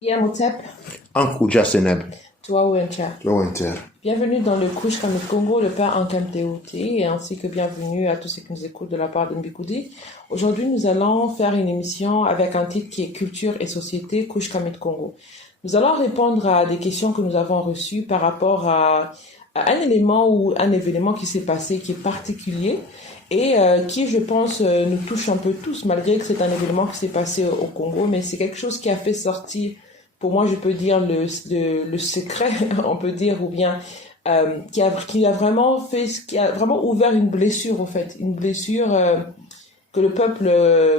Yeah, Motep, Uncle Seneb, toi Wencha. Lowenter. Bienvenue dans le Kush Kamit Congo, le père Ankam Teouti, et ainsi que bienvenue à tous ceux qui nous écoutent de la part de Mbikoudi. Aujourd'hui, nous allons faire une émission avec un titre qui est Culture et Société Kush Kamit Congo. Nous allons répondre à des questions que nous avons reçues par rapport à un élément ou un événement qui s'est passé qui est particulier et qui, je pense, nous touche un peu tous, malgré que c'est un événement qui s'est passé au Congo, mais c'est quelque chose qui a fait sortir, pour moi, je peux dire le secret, on peut dire, ou bien qui a vraiment fait, qui a vraiment ouvert une blessure, au fait, une blessure que le peuple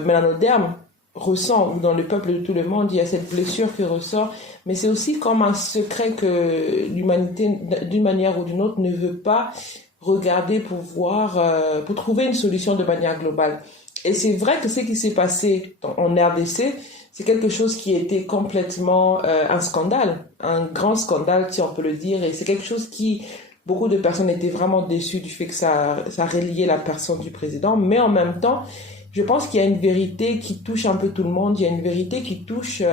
mélanoderme ressent, ou dans le peuple de tout le monde, il y a cette blessure qui ressort, mais c'est aussi comme un secret que l'humanité, d'une manière ou d'une autre, ne veut pas regarder pour voir, pour trouver une solution de manière globale. Et c'est vrai que ce qui s'est passé en RDC, c'est quelque chose qui était complètement un scandale, un grand scandale si on peut le dire, et c'est quelque chose qui, beaucoup de personnes étaient vraiment déçues du fait que ça reliait la personne du président, mais en même temps, je pense qu'il y a une vérité qui touche un peu tout le monde, il y a une vérité qui touche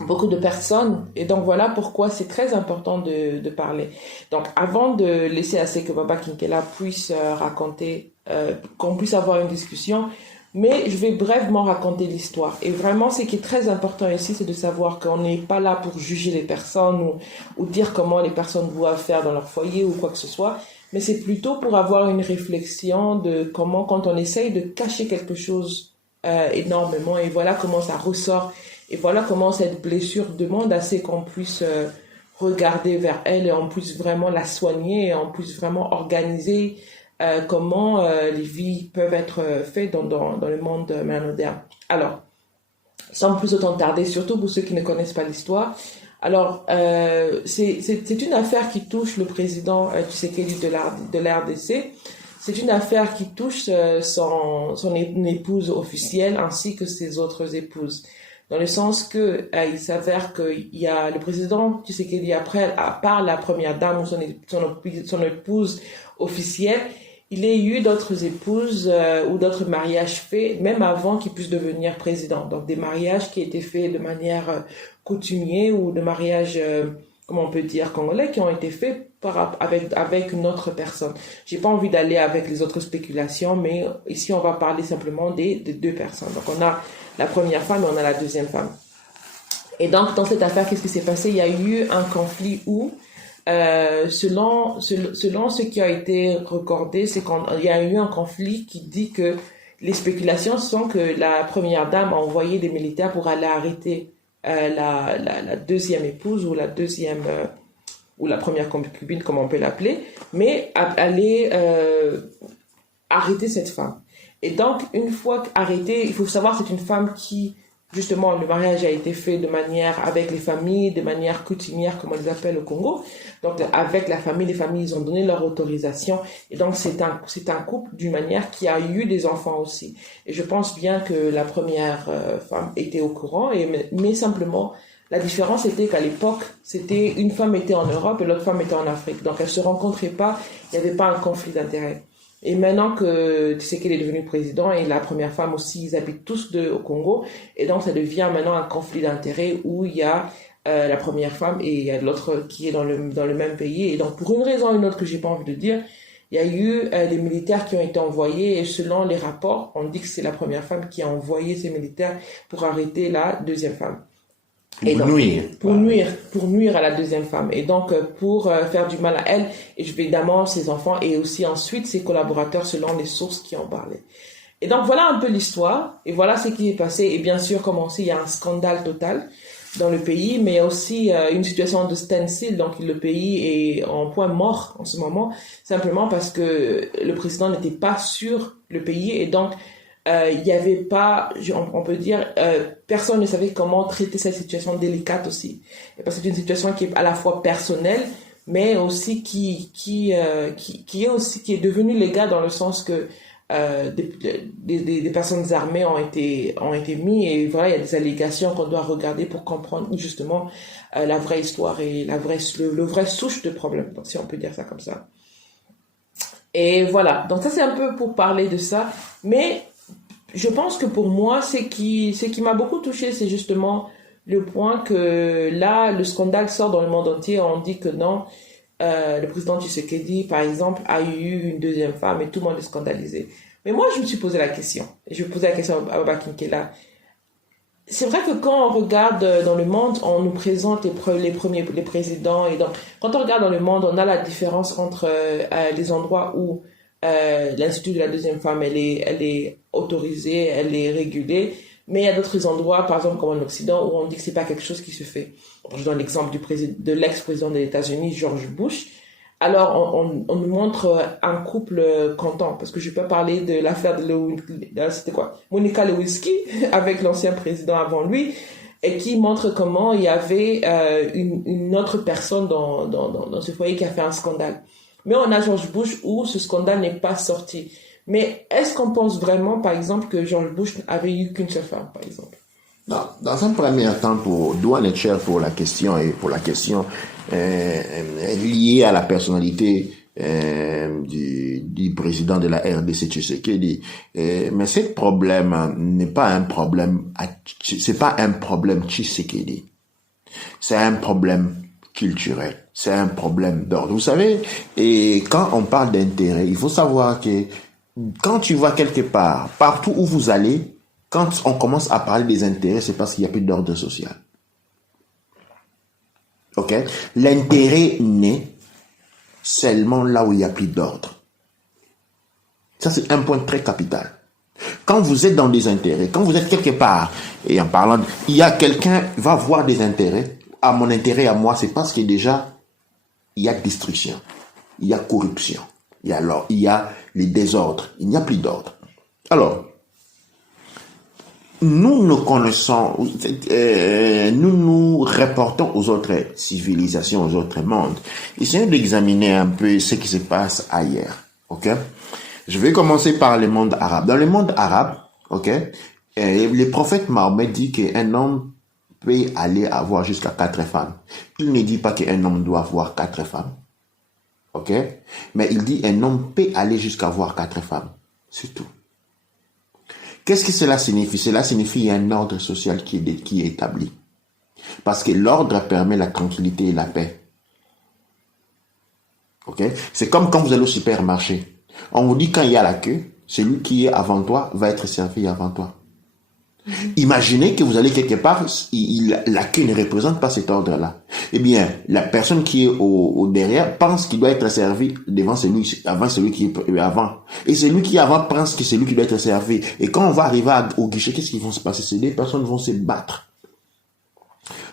beaucoup de personnes, et donc voilà pourquoi c'est très important de parler. Donc avant de laisser assez que Baba Kinkela puisse raconter, qu'on puisse avoir une discussion, mais je vais brièvement raconter l'histoire. Et vraiment, ce qui est très important ici, c'est de savoir qu'on n'est pas là pour juger les personnes ou dire comment les personnes doivent faire dans leur foyer ou quoi que ce soit, mais c'est plutôt pour avoir une réflexion de comment, quand on essaye de cacher quelque chose énormément, et voilà comment ça ressort, et voilà comment cette blessure demande assez qu'on puisse regarder vers elle et on puisse vraiment la soigner et on puisse vraiment organiser comment les vies peuvent être faites dans le monde moderne. Alors, sans plus autant tarder, surtout pour ceux qui ne connaissent pas l'histoire, alors c'est une affaire qui touche le président Tshisekedi de l'RDC. C'est une affaire qui touche son épouse officielle ainsi que ses autres épouses. Dans le sens que il s'avère qu'il y a le président Tshisekedi après, à part la première dame ou son épouse officielle, il y a eu d'autres épouses ou d'autres mariages faits, même avant qu'il puisse devenir président. Donc des mariages qui étaient faits de manière coutumière ou de mariages, comment on peut dire, congolais, qui ont été faits avec une autre personne. J'ai pas envie d'aller avec les autres spéculations, mais ici on va parler simplement des deux personnes. Donc on a la première femme et on a la deuxième femme. Et donc dans cette affaire, qu'est-ce qui s'est passé? Il y a eu un conflit où selon ce qui a été recordé, c'est qu'il y a eu un conflit qui dit que les spéculations sont que la première dame a envoyé des militaires pour aller arrêter la deuxième épouse ou la deuxième ou la première concubine, comme on peut l'appeler, mais aller arrêter cette femme. Et donc, une fois arrêtée, il faut savoir c'est une femme qui, justement, le mariage a été fait de manière avec les familles, de manière coutumière, comme on les appelle au Congo. Donc, avec la famille, les familles, ils ont donné leur autorisation. Et donc, c'est un couple d'une manière qui a eu des enfants aussi. Et je pense bien que la première femme était au courant, mais simplement, la différence était qu'à l'époque, c'était une femme était en Europe et l'autre femme était en Afrique. Donc, elles se rencontraient pas, il n'y avait pas un conflit d'intérêt. Et maintenant que tu sais qu'il est devenu président et la première femme aussi, ils habitent tous au Congo. Et donc, ça devient maintenant un conflit d'intérêts où il y a la première femme et il y a l'autre qui est dans le même pays. Et donc, pour une raison ou une autre que j'ai pas envie de dire, il y a eu des militaires qui ont été envoyés et selon les rapports, on dit que c'est la première femme qui a envoyé ces militaires pour arrêter la deuxième femme. Et Pour donc, nuire. pour nuire à la deuxième femme. Et donc, pour faire du mal à elle, et évidemment ses enfants, et aussi ensuite ses collaborateurs selon les sources qui en parlaient. Et donc, voilà un peu l'histoire, et voilà ce qui est passé. Et bien sûr, comme on sait, il y a un scandale total dans le pays, mais il y a aussi une situation de standstill, donc le pays est en point mort en ce moment, simplement parce que le président n'était pas sur le pays, et donc il n'y avait pas, on peut dire, personne ne savait comment traiter cette situation délicate aussi. Et parce que c'est une situation qui est à la fois personnelle, mais aussi qui est aussi, qui est devenue légale dans le sens que des personnes armées ont été mis et voilà, il y a des allégations qu'on doit regarder pour comprendre justement la vraie histoire et le vrai souche de problème, donc, si on peut dire ça comme ça. Et voilà, donc ça c'est un peu pour parler de ça, mais je pense que pour moi, ce qui m'a beaucoup touché, c'est justement le point que là, le scandale sort dans le monde entier. On dit que non, le président Tshisekedi, par exemple, a eu une deuxième femme et tout le monde est scandalisé. Mais moi, je me suis posé la question. Et je vais poser la question à Baba Kinkela. C'est vrai que quand on regarde dans le monde, on nous présente les présidents. Et donc, quand on regarde dans le monde, on a la différence entre les endroits où l'institut de la deuxième femme, elle est autorisée, elle est régulée. Mais il y a d'autres endroits, par exemple comme en Occident, où on dit que c'est pas quelque chose qui se fait. Je donne l'exemple de l'ex-président des États-Unis, George Bush. Alors, on nous montre un couple content, parce que je peux parler de l'affaire c'était quoi? Monica Lewinsky, avec l'ancien président avant lui, et qui montre comment il y avait une autre personne dans ce foyer qui a fait un scandale. Mais on a George Bush où ce scandale n'est pas sorti. Mais est-ce qu'on pense vraiment, par exemple, que George Bush n'avait eu qu'une seule femme, par exemple? Non, dans un premier temps, pour Douane et Cher pour la question liée à la personnalité du président de la RDC Tshisekedi. Mais ce problème n'est pas un problème, c'est pas un problème Tshisekedi. C'est un problème culturel. C'est un problème d'ordre. Vous savez, et quand on parle d'intérêt, il faut savoir que quand tu vas quelque part, partout où vous allez, quand on commence à parler des intérêts, c'est parce qu'il n'y a plus d'ordre social. Ok? L'intérêt naît seulement là où il n'y a plus d'ordre. Ça, c'est un point très capital. Quand vous êtes dans des intérêts, quand vous êtes quelque part, et en parlant, il y a quelqu'un va avoir des intérêts, à mon intérêt à moi, c'est parce que déjà, il y a destruction, il y a corruption, il y a les désordres, il n'y a plus d'ordre. Alors, nous nous reportons aux autres civilisations, aux autres mondes. Essayons d'examiner un peu ce qui se passe ailleurs. Ok? Je vais commencer par le monde arabe. Dans le monde arabe, ok, le prophète Mahomet dit qu'un homme peut aller avoir jusqu'à 4 femmes. Il ne dit pas qu'un homme doit avoir 4 femmes. Ok? Mais il dit un homme peut aller jusqu'à avoir 4 femmes. C'est tout. Qu'est-ce que cela signifie? Cela signifie qu'il y a un ordre social qui est établi. Parce que l'ordre permet la tranquillité et la paix. Ok? C'est comme quand vous allez au supermarché. On vous dit quand il y a la queue, celui qui est avant toi va être servi avant toi. Imaginez que vous allez quelque part, la queue ne représente pas cet ordre-là. Eh bien, la personne qui est au derrière pense qu'il doit être servi avant celui qui est avant. Et celui qui est avant pense que c'est lui qui doit être servi. Et quand on va arriver au guichet, qu'est-ce qui va se passer? Ces deux personnes vont se battre.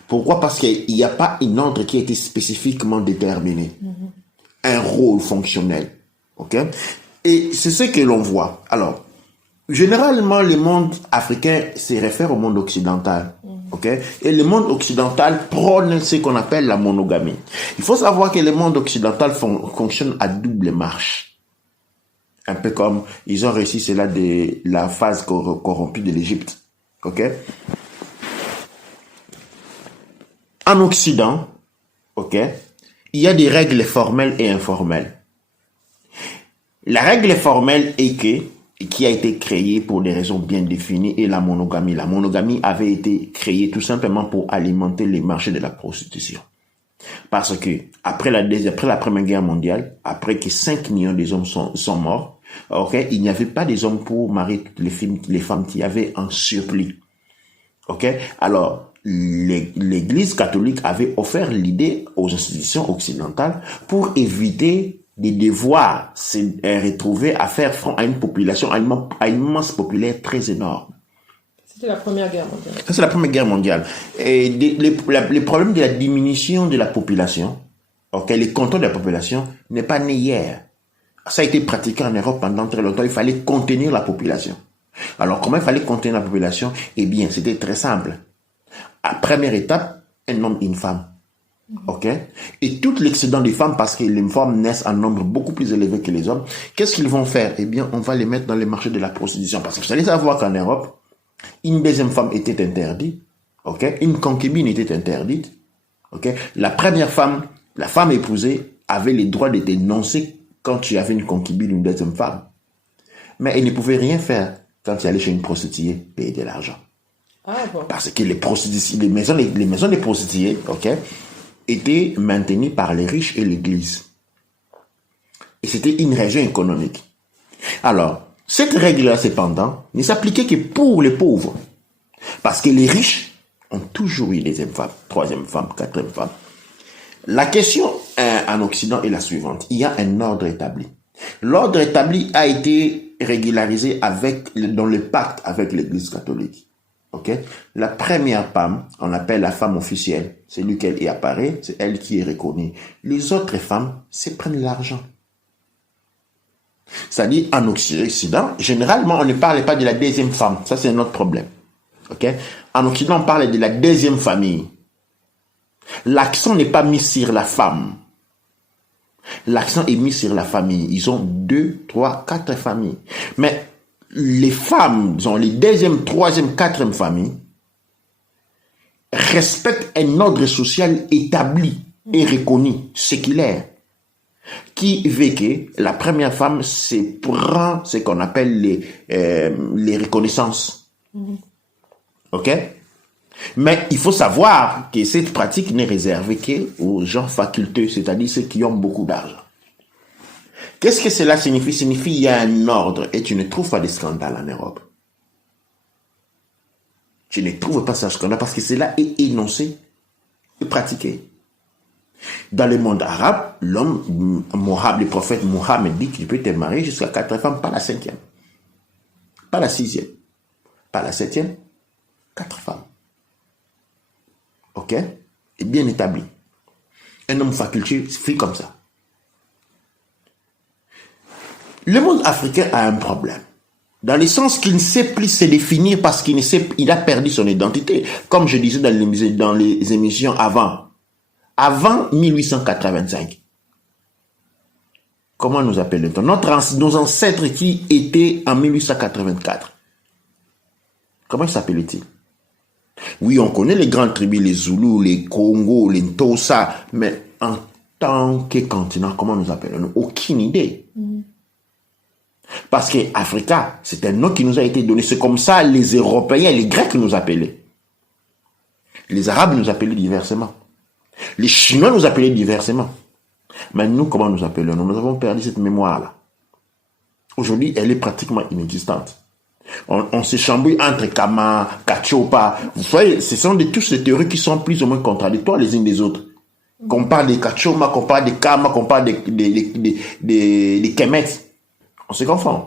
Pourquoi? Parce qu'il n'y a pas un ordre qui a été spécifiquement déterminé. Un rôle fonctionnel. Ok? Et c'est ce que l'on voit. Alors, généralement, le monde africain se réfère au monde occidental. Okay? Et le monde occidental prône ce qu'on appelle la monogamie. Il faut savoir que le monde occidental fonctionne à double marche. Un peu comme ils ont réussi cela de la phase corrompue de l'Égypte. Okay? En Occident, okay, il y a des règles formelles et informelles. La règle formelle est qui a été créée pour des raisons bien définies est la monogamie. La monogamie avait été créée tout simplement pour alimenter les marchés de la prostitution. Parce que après la Première Guerre mondiale, après que 5 millions des hommes sont morts, okay, il n'y avait pas des hommes pour marier toutes les femmes qui avaient un surplus. Okay? Alors, l'Église catholique avait offert l'idée aux institutions occidentales pour éviter de devoir se retrouver à faire front à une population, à une masse populaire très énorme. C'était la Première Guerre mondiale. Ça, c'est la Première Guerre mondiale. Et le problème de la diminution de la population, okay, les contrôles de la population, n'est pas né hier. Ça a été pratiqué en Europe pendant très longtemps. Il fallait contenir la population. Alors, comment il fallait contenir la population? Eh bien, c'était très simple. À première étape, un homme et une femme. Ok? Et tout l'excédent des femmes, parce que les femmes naissent en nombre beaucoup plus élevé que les hommes, qu'est-ce qu'ils vont faire? Eh bien, on va les mettre dans les marchés de la prostitution. Parce que vous allez savoir qu'en Europe, une deuxième femme était interdite. Ok? Une concubine était interdite. Ok? La première femme, la femme épousée, avait le droit de dénoncer quand tu avais une concubine, une deuxième femme. Mais elle ne pouvait rien faire quand tu allais chez une prostituée payer de l'argent. Ah bon. Parce que les maisons des prostituées, ok, étaient maintenues par les riches et l'Église. Et c'était une région économique. Alors, cette règle-là, cependant, ne s'appliquait que pour les pauvres. Parce que les riches ont toujours eu deuxième femme, troisième femme, quatrième femme. La question en Occident est la suivante. Il y a un ordre établi. L'ordre établi a été régularisé dans le pacte avec l'Église catholique. Okay? La première femme, on appelle la femme officielle. C'est lui qui apparaît, c'est elle qui est reconnue. Les autres femmes, c'est prennent l'argent. C'est-à-dire, en Occident, généralement, on ne parle pas de la deuxième femme. Ça, c'est un autre problème. Okay? En Occident, on parle de la deuxième famille. L'accent n'est pas mis sur la femme. L'accent est mis sur la famille. Ils ont 2, 3, 4 familles. Mais les femmes, disons, les deuxième, troisième, quatrième familles, respectent un ordre social établi et reconnu, séculaire, qui veut que la première femme prend ce qu'on appelle les reconnaissances. OK? Mais il faut savoir que cette pratique n'est réservée qu'aux gens faculteux, c'est-à-dire ceux qui ont beaucoup d'argent. Qu'est-ce que cela signifie? Signifie qu'il y a un ordre et tu ne trouves pas de scandale en Europe. Tu ne trouves pas ce scandale parce que cela est énoncé et pratiqué. Dans le monde arabe, le prophète Mohammed dit qu'il peut te marier jusqu'à 4 femmes, pas la 5e, pas la 6e, pas la 7e, 4 femmes. Ok? Et bien établi. Un homme faculté fait comme ça. Le monde africain a un problème. Dans le sens qu'il ne sait plus se définir parce qu'il a perdu son identité. Comme je disais dans les émissions avant 1885. Comment nous appelle-t-on? Nos ancêtres qui étaient en 1884. Comment s'appelaient-ils? Oui, on connaît les grandes tribus, les Zoulous, les Congo, les Ntosa, mais en tant que continent, comment nous appelons-nous? Aucune idée. Parce que Africa, c'est un nom qui nous a été donné. C'est comme ça les Européens, les Grecs nous appelaient. Les Arabes nous appelaient diversement. Les Chinois nous appelaient diversement. Mais nous, comment nous appelons-nous? Nous avons perdu cette mémoire-là. Aujourd'hui, elle est pratiquement inexistante. On se chambouille entre Kama, Kachopa. Vous voyez, ce sont tous ces théories qui sont plus ou moins contradictoires les unes des autres. Qu'on parle de Kachoma, qu'on parle de Kama, qu'on parle de Kemet. On se confond.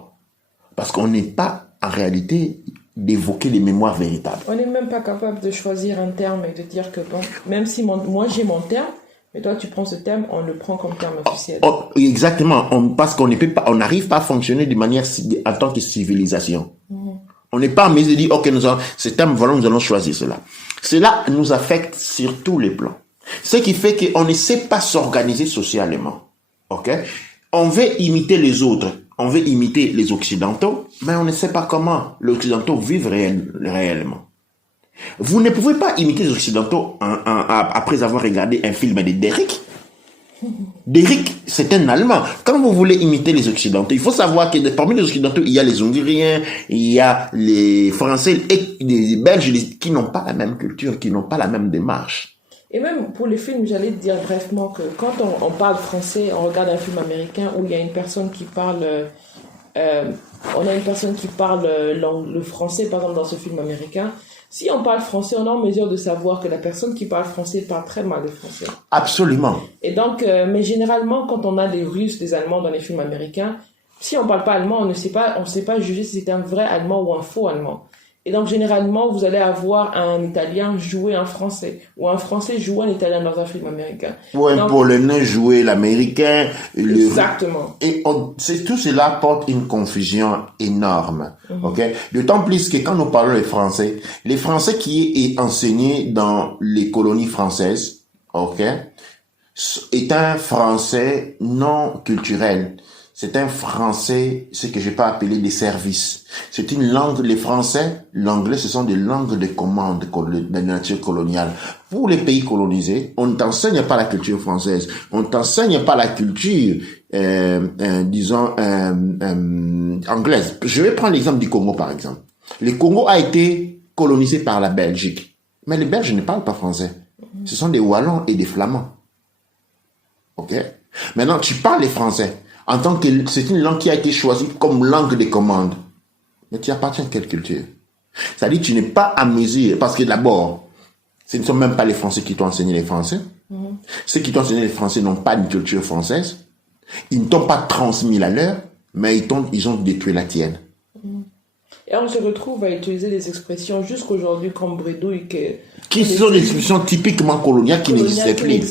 Parce qu'on n'est pas, en réalité, d'évoquer les mémoires véritables. On n'est même pas capable de choisir un terme et de dire que, bon, même si moi j'ai mon terme, mais toi tu prends ce terme, on le prend comme terme officiel. Exactement. Parce qu'on n'arrive pas à fonctionner de manière en tant que civilisation. On n'est pas en mesure de dire, ok, ce terme, voilà, nous allons choisir cela. Cela nous affecte sur tous les plans. Ce qui fait qu'on ne sait pas s'organiser socialement. Ok? On veut imiter les autres. On veut imiter les Occidentaux, mais on ne sait pas comment les Occidentaux vivent réellement. Vous ne pouvez pas imiter les Occidentaux après avoir regardé un film de Derrick. Derrick, c'est un Allemand. Quand vous voulez imiter les Occidentaux, il faut savoir que parmi les Occidentaux, il y a les Hongriens, il y a les Français et les Belges qui n'ont pas la même culture, qui n'ont pas la même démarche. Et même pour les films, j'allais te dire brièvement que quand on parle français, on regarde un film américain où il y a une personne qui parle, on a une personne qui parle le français, par exemple dans ce film américain. Si on parle français, on est en mesure de savoir que la personne qui parle français parle très mal le français. Absolument. Et donc, mais généralement, quand on a des Russes, des Allemands dans les films américains, si on parle pas allemand, on ne sait pas juger si c'est un vrai Allemand ou un faux Allemand. Et donc, généralement, vous allez avoir un Italien jouer un Français, ou un Français jouer un Italien dans un film américain. Ou un Polonais jouer l'Américain. Exactement. Et tout cela porte une confusion énorme. Ok? D'autant plus que quand nous parlons les Français qui est enseigné dans les colonies françaises, ok, est un Français non culturel. C'est un français, ce que je peux appeler des services. C'est une langue, les français, l'anglais, ce sont des langues de commande de nature coloniale. Pour les pays colonisés, on ne t'enseigne pas la culture française. On ne t'enseigne pas la culture, anglaise. Je vais prendre l'exemple du Congo, par exemple. Le Congo a été colonisé par la Belgique. Mais les Belges ne parlent pas français. Ce sont des Wallons et des Flamands. Ok? Maintenant, tu parles les français. En tant que c'est une langue qui a été choisie comme langue de commande. Mais tu appartiens à quelle culture? C'est-à-dire que tu n'es pas à mesure. Parce que d'abord, ce ne sont même pas les Français qui t'ont enseigné les Français. Ceux qui t'ont enseigné les Français n'ont pas une culture française. Ils ne t'ont pas transmis la leur, mais ils ont détruit la tienne. Et on se retrouve à utiliser des expressions jusqu'aujourd'hui comme bredouille Qui sont des expressions typiquement coloniales qui n'existaient plus.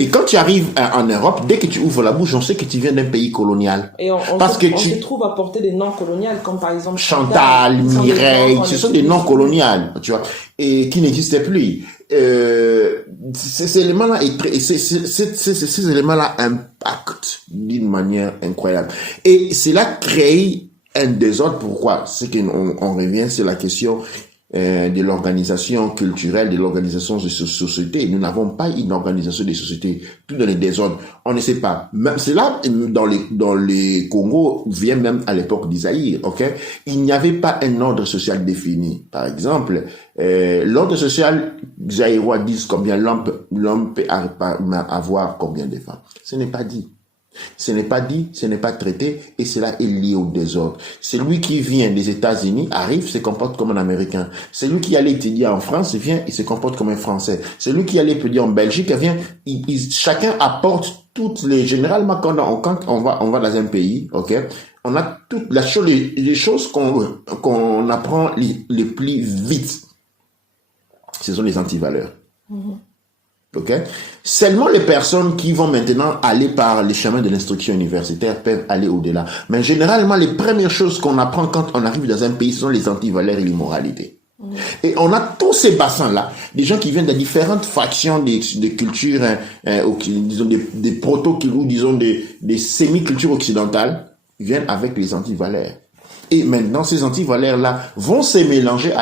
Et quand tu arrives en Europe, dès que tu ouvres la bouche, on sait que tu viens d'un pays colonial. Et on se trouve à porter des noms coloniales, comme par exemple Chantal, Mireille, ce sont des noms coloniales, tu vois, et qui n'existaient plus. Ces éléments-là, ces éléments-là impactent d'une manière incroyable. Et cela crée un désordre. Pourquoi? C'est qu'on revient sur la question de l'organisation culturelle, de l'organisation de société. Nous n'avons pas une organisation des sociétés. Tout dans les désordres. On ne sait pas. Même cela, dans les Congo, vient même à l'époque d'Isaïe, ok? Il n'y avait pas un ordre social défini. Par exemple, l'ordre social, Zaïrois disent combien l'homme peut avoir combien de femmes. Ce n'est pas dit. Ce n'est pas dit, ce n'est pas traité, et cela est lié au désordre. Celui qui vient des États-Unis arrive, se comporte comme un Américain. Celui qui allait étudier en France vient, il se comporte comme un Français. Celui qui allait étudier en Belgique vient, chacun apporte toutes les. Généralement, quand on va dans un pays, ok, on a toutes les choses qu'on apprend les plus vite. Ce sont les antivaleurs. Okay? Seulement les personnes qui vont maintenant aller par les chemins de l'instruction universitaire peuvent aller au-delà. Mais généralement, les premières choses qu'on apprend quand on arrive dans un pays, ce sont les antivaleurs et l'immoralité. Et on a tous ces bassins-là, des gens qui viennent de différentes factions des cultures, disons des proto-cultures, disons des semi-cultures occidentales, viennent avec les antivaleurs. Et maintenant, ces antivaleurs-là vont se mélanger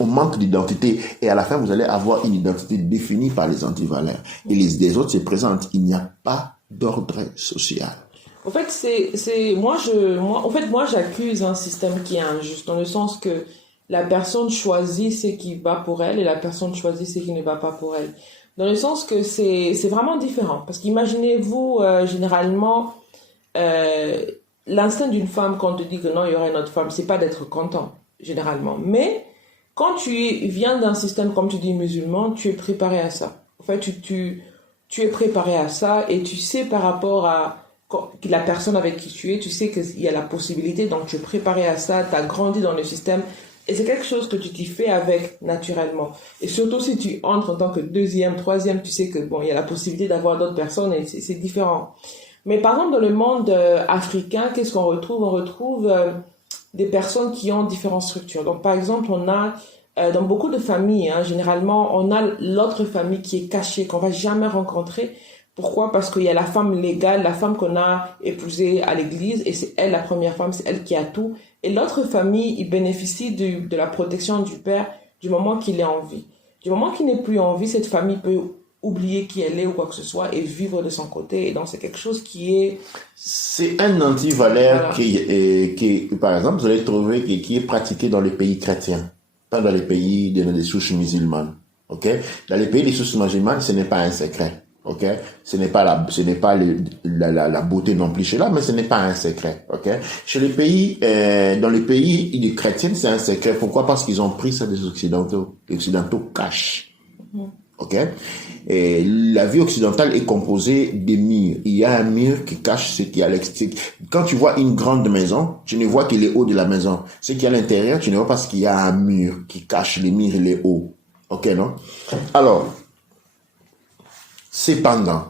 au manque d'identité. Et à la fin, vous allez avoir une identité définie par les antivaleurs. Et les autres se présentent. Il n'y a pas d'ordre social. En fait, moi, j'accuse un système qui est injuste, dans le sens que la personne choisit ce qui va pour elle et la personne choisit ce qui ne va pas pour elle. Dans le sens que c'est vraiment différent. Parce qu'imaginez-vous, généralement, l'instinct d'une femme, quand on te dit que non, il y aura une autre femme, c'est pas d'être content, généralement. Mais quand tu viens d'un système, comme tu dis, musulman, tu es préparé à ça. En fait, tu es préparé à ça et tu sais par rapport à la personne avec qui tu es, tu sais qu'il y a la possibilité, donc tu es préparé à ça, tu as grandi dans le système et c'est quelque chose que tu t'y fais avec naturellement. Et surtout si tu entres en tant que deuxième, troisième, tu sais que bon, il y a la possibilité d'avoir d'autres personnes et c'est différent. Mais par exemple, dans le monde africain, qu'est-ce qu'on retrouve? On retrouve des personnes qui ont différentes structures. Donc, par exemple, on a, dans beaucoup de familles, généralement, on a l'autre famille qui est cachée, qu'on va jamais rencontrer. Pourquoi? Parce qu'il y a la femme légale, la femme qu'on a épousée à l'église, et c'est elle la première femme, c'est elle qui a tout. Et l'autre famille, il bénéficie de la protection du père du moment qu'il est en vie. Du moment qu'il n'est plus en vie, cette famille peut oublier qui elle est ou quoi que ce soit et vivre de son côté. Et donc, c'est quelque chose qui est... C'est un antivaleur voilà. qui, par exemple, vous allez trouver qui est pratiqué dans les pays chrétiens, pas dans les pays des souches musulmanes. Ok? Dans les pays des souches musulmanes, ce n'est pas un secret. Ok? Ce n'est pas la beauté non plus chez là, mais ce n'est pas un secret. Ok? Chez les pays, dans les pays des chrétiens, c'est un secret. Pourquoi? Parce qu'ils ont pris ça des Occidentaux. Les Occidentaux cachent. Ok? Et la vie occidentale est composée des murs. Il y a un mur qui cache ce qui est à l'extérieur. Quand tu vois une grande maison, tu ne vois que les hauts de la maison. Ce qui est à l'intérieur, tu ne vois pas parce qu'il y a un mur qui cache les murs et les hauts. Ok, non? Alors, cependant,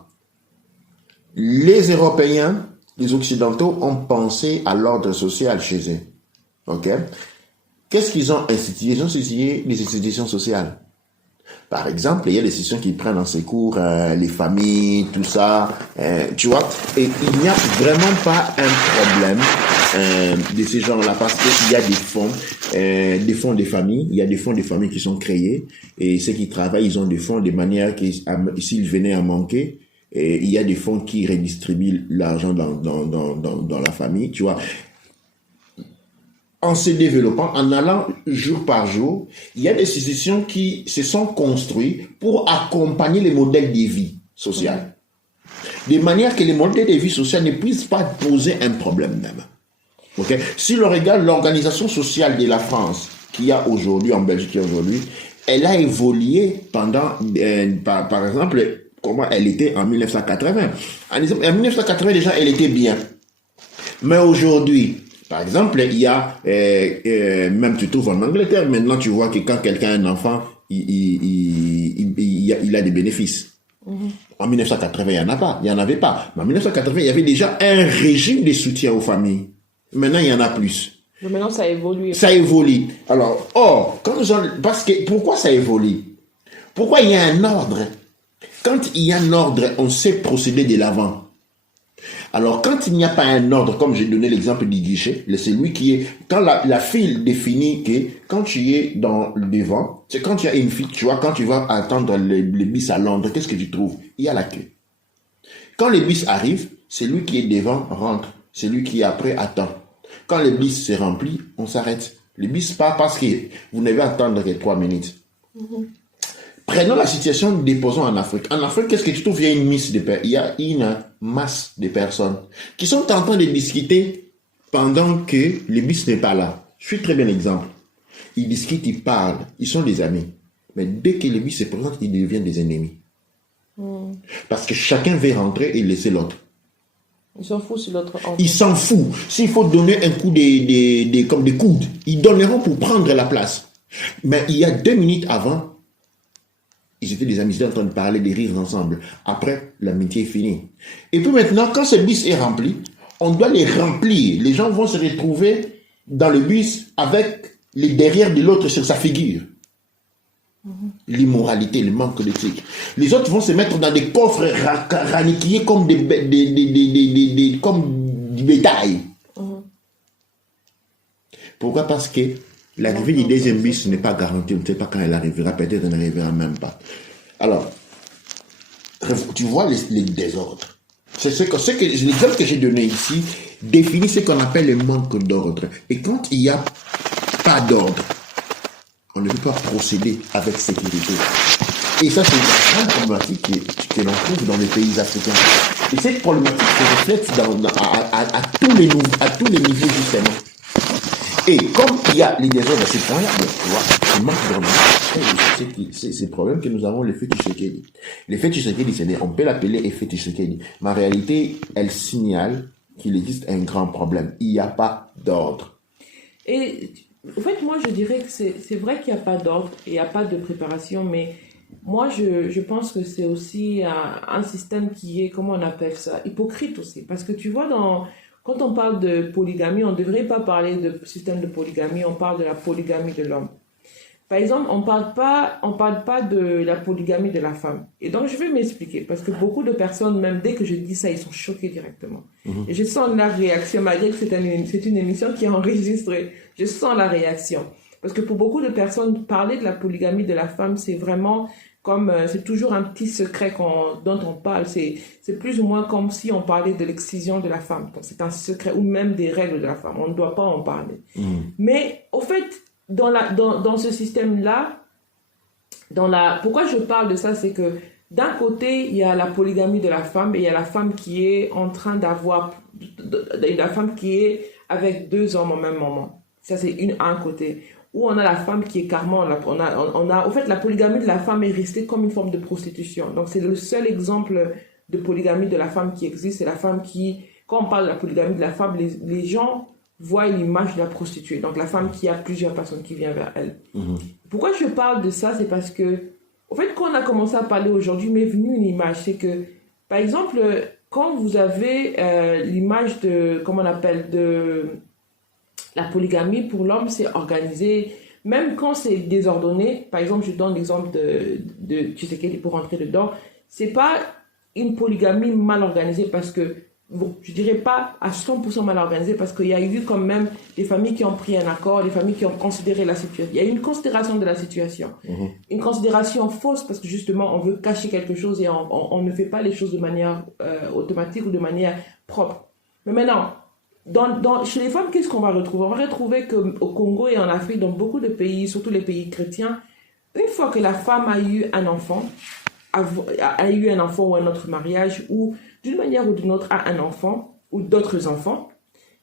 les Européens, les Occidentaux ont pensé à l'ordre social chez eux. Ok? Qu'est-ce qu'ils ont institué? Ils ont institué des institutions sociales. Par exemple, il y a des institutions qui prennent en secours les familles, tout ça, tu vois. Et il n'y a vraiment pas un problème de ces gens-là parce qu'il y a des fonds des familles, il y a des fonds des familles qui sont créés et ceux qui travaillent, ils ont des fonds de manière que s'ils venaient à manquer, il y a des fonds qui redistribuent l'argent dans la famille, tu vois. en se développant, en allant jour par jour, il y a des institutions qui se sont construites pour accompagner les modèles de vie sociale. De manière que les modèles de vie sociale ne puissent pas poser un problème même. Okay? Si l'on regarde l'organisation sociale de la France, qu'il y a aujourd'hui, en Belgique aujourd'hui, elle a évolué pendant, par exemple, comment elle était en 1980. En 1980, déjà, elle était bien. Mais aujourd'hui, par exemple, il y a, même tu trouves en Angleterre, maintenant tu vois que quand quelqu'un a un enfant, il a des bénéfices. En 1980, il n'y en avait pas. Mais en 1980, il y avait déjà un régime de soutien aux familles. Maintenant, il y en a plus. Mais maintenant, ça évolue. Ça évolue. Alors, pourquoi ça évolue? Pourquoi il y a un ordre? Quand il y a un ordre, on sait procéder de l'avant. Alors, quand il n'y a pas un ordre, comme j'ai donné l'exemple du guichet, c'est lui qui est... Quand la file définit que quand tu es dans le devant, c'est quand tu as une file, tu vois, quand tu vas attendre le bus à Londres, qu'est-ce que tu trouves? Il y a la queue. Quand le bus arrive, c'est lui qui est devant rentre. C'est lui qui est après attend. Quand le bus se remplit, on s'arrête. Le bus part parce que vous n'avez attendre que 3 minutes. Prenons la situation, déposons en Afrique. En Afrique, qu'est-ce que tu trouves? Il y a une masse de personnes qui sont en train de discuter pendant que le bus n'est pas là. Je suis très bien exemple. Ils discutent, ils parlent, ils sont des amis. Mais dès que le bus se présente, ils deviennent des ennemis. Parce que chacun veut rentrer et laisser l'autre. Ils s'en foutent sur l'autre. Ils s'en foutent. S'il faut donner un coup comme des coudes, ils donneront pour prendre la place. Mais il y a 2 minutes avant, ils étaient des amis, ils étaient en train de parler, de rire ensemble. Après, l'amitié est finie. Et puis maintenant, quand ce bus est rempli, on doit les remplir. Les gens vont se retrouver dans le bus avec les derrière de l'autre sur sa figure. L'immoralité, le manque d'éthique. Les autres vont se mettre dans des coffres raniquillés comme comme du bétail. Pourquoi? Parce que l'arrivée du deuxième bus n'est pas garantie. On ne sait pas quand elle arrivera. Peut-être elle n'arrivera même pas. Alors, tu vois les désordres. L'exemple que j'ai donné ici définit ce qu'on appelle le manque d'ordre. Et quand il n'y a pas d'ordre, on ne peut pas procéder avec sécurité. Et ça, c'est une grande problématique que l'on trouve dans les pays africains. Et cette problématique se reflète à tous les niveaux justement. Et comme il y a les désordres à ce point-là, tu vois, il manque vraiment. C'est ce problème que nous avons, l'effet Tshisekedi. L'effet Tshisekedi, on peut l'appeler effet Tshisekedi. Mais en réalité, elle signale qu'il existe un grand problème. Il n'y a pas d'ordre. Et en fait, moi, je dirais que c'est vrai qu'il n'y a pas d'ordre et il n'y a pas de préparation, mais moi, je pense que c'est aussi un système qui est, comment on appelle ça, hypocrite aussi. Parce que tu vois, quand on parle de polygamie, on ne devrait pas parler de système de polygamie, on parle de la polygamie de l'homme. Par exemple, on parle pas de la polygamie de la femme. Et donc, je vais m'expliquer, parce que beaucoup de personnes, même dès que je dis ça, ils sont choqués directement. Et je sens la réaction, malgré que c'est une émission qui est enregistrée. Je sens la réaction. Parce que pour beaucoup de personnes, parler de la polygamie de la femme, c'est vraiment comme, c'est toujours un petit secret dont on parle. C'est plus ou moins comme si on parlait de l'excision de la femme. Donc, c'est un secret, ou même des règles de la femme. On ne doit pas en parler. Mais, au fait, dans ce système-là, pourquoi je parle de ça, c'est que d'un côté, il y a la polygamie de la femme et il y a la femme qui est en train la femme qui est avec 2 hommes au même moment. Ça, c'est un côté. Où on a la femme qui est carrément, en fait, la polygamie de la femme est restée comme une forme de prostitution. Donc, c'est le seul exemple de polygamie de la femme qui existe. C'est la femme qui, quand on parle de la polygamie de la femme, les gens voit l'image de la prostituée, donc la femme qui a plusieurs personnes qui viennent vers elle. Pourquoi je parle de ça, c'est parce que, en fait, quand on a commencé à parler aujourd'hui, m'est venue une image, c'est que, par exemple, quand vous avez l'image de, comment on appelle, de la polygamie pour l'homme, c'est organisé, même quand c'est désordonné. Par exemple, je donne l'exemple de Tshisekedi pour rentrer dedans, c'est pas une polygamie mal organisée parce que, bon, je dirais pas à 100% mal organisé parce qu'il y a eu quand même des familles qui ont pris un accord, des familles qui ont considéré la situation. Il y a eu une considération de la situation. Une considération fausse parce que justement, on veut cacher quelque chose et on ne fait pas les choses de manière automatique ou de manière propre. Mais maintenant, Chez les femmes, qu'est-ce qu'on va retrouver? On va retrouver qu'au Congo et en Afrique, dans beaucoup de pays, surtout les pays chrétiens, une fois que la femme a eu un enfant, a eu un enfant ou un autre mariage, ou d'une manière ou d'une autre a un enfant, ou d'autres enfants,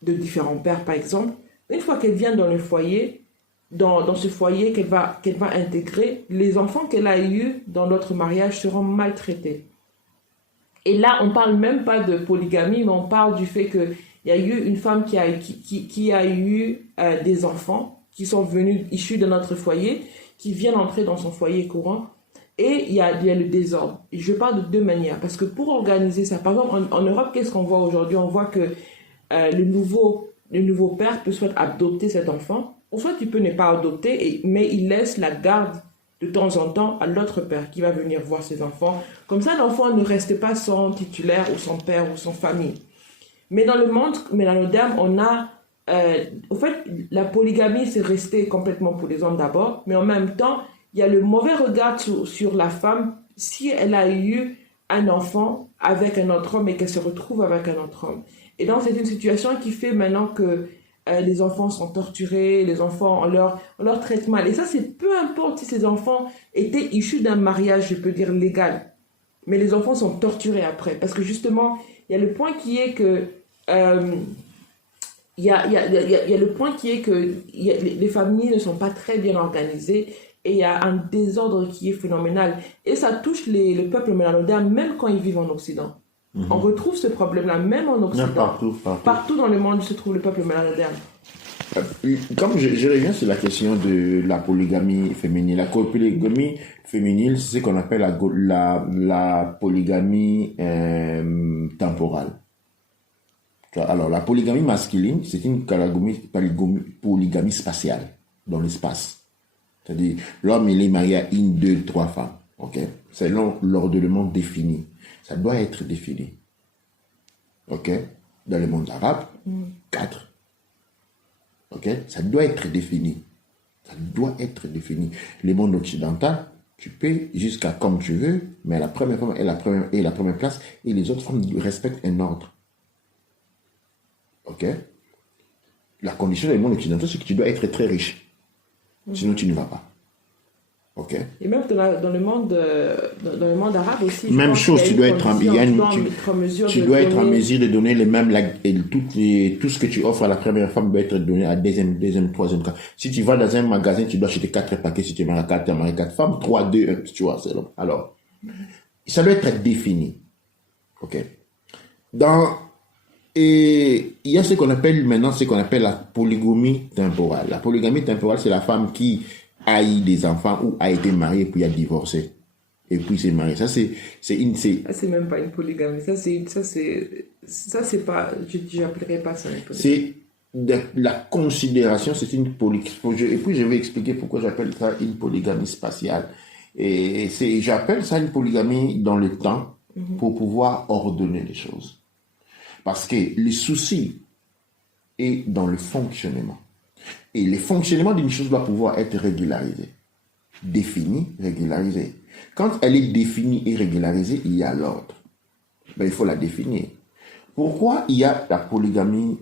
de différents pères par exemple, une fois qu'elle vient dans le foyer, dans ce foyer qu'elle va intégrer, les enfants qu'elle a eus dans notre mariage seront maltraités. Et là, on ne parle même pas de polygamie, mais on parle du fait qu'il y a eu une femme qui a eu des enfants qui sont venus issus de notre foyer, qui viennent entrer dans son foyer courant, et il y a le désordre. Et je parle de deux manières, parce que pour organiser ça, par exemple, en Europe, qu'est-ce qu'on voit aujourd'hui? On voit que le nouveau père peut soit adopter cet enfant, ou soit il peut ne pas adopter, mais il laisse la garde de temps en temps à l'autre père qui va venir voir ses enfants. Comme ça, l'enfant ne reste pas sans titulaire ou son père ou son famille. Mais dans le monde moderne, on a... en fait, la polygamie, c'est resté complètement pour les hommes d'abord, mais en même temps, il y a le mauvais regard sur la femme si elle a eu un enfant avec un autre homme et qu'elle se retrouve avec un autre homme. Et donc, c'est une situation qui fait maintenant que les enfants sont torturés, les enfants, on leur traite mal. Et ça, c'est peu importe si ces enfants étaient issus d'un mariage, je peux dire, légal. Mais les enfants sont torturés après. Parce que justement, il y a le point qui est que... il y a le point qui est que les familles ne sont pas très bien organisées et il y a un désordre qui est phénoménal. Et ça touche le peuple mélanodien même quand ils vivent en Occident. On retrouve ce problème-là, même en Occident. Partout dans le monde se trouve le peuple mélanodien. Comme je reviens sur la question de la polygamie féminine. La polygamie féminine, c'est ce qu'on appelle la polygamie temporale. Alors, la polygamie masculine, c'est une polygamie spatiale, dans l'espace. C'est-à-dire, l'homme, il est marié à une, deux, trois femmes. Ok? Selon l'ordonnement défini. Ça doit être défini. Ok? Dans le monde arabe, 4. Ok? Ça doit être défini. Ça doit être défini. Le monde occidental, tu peux jusqu'à comme tu veux, mais la première femme est la première place et les autres femmes respectent un ordre. Ok? La condition du monde occidental, c'est que tu dois être très riche. Sinon, tu ne vas pas. Ok? Et même dans le monde arabe aussi. Même chose, tu dois être en mesure de donner les mêmes, tout ce que tu offres à la première femme doit être donné à la deuxième, troisième cas. Si tu vas dans un magasin, tu dois acheter 4 paquets. Si tu es marié à 4, tu es marié à 4 femmes, 3, 2, 1, tu vois, c'est long. Alors, ça doit être défini. Ok? Et il y a ce qu'on appelle la polygamie temporale. La polygamie temporale, c'est la femme qui a eu des enfants ou a été mariée puis a divorcé. Et puis s'est mariée. Ça, c'est même pas une polygamie. Ça, c'est pas, j'appellerais pas ça une polygamie. C'est de la considération, c'est une polygamie. Et puis je vais expliquer pourquoi j'appelle ça une polygamie spatiale. Et j'appelle ça une polygamie dans le temps pour pouvoir ordonner les choses. Parce que le souci est dans le fonctionnement. Et le fonctionnement d'une chose doit pouvoir être régularisé. Défini, régularisé. Quand elle est définie et régularisée, il y a l'ordre. Ben, il faut la définir. Pourquoi il y a la polygamie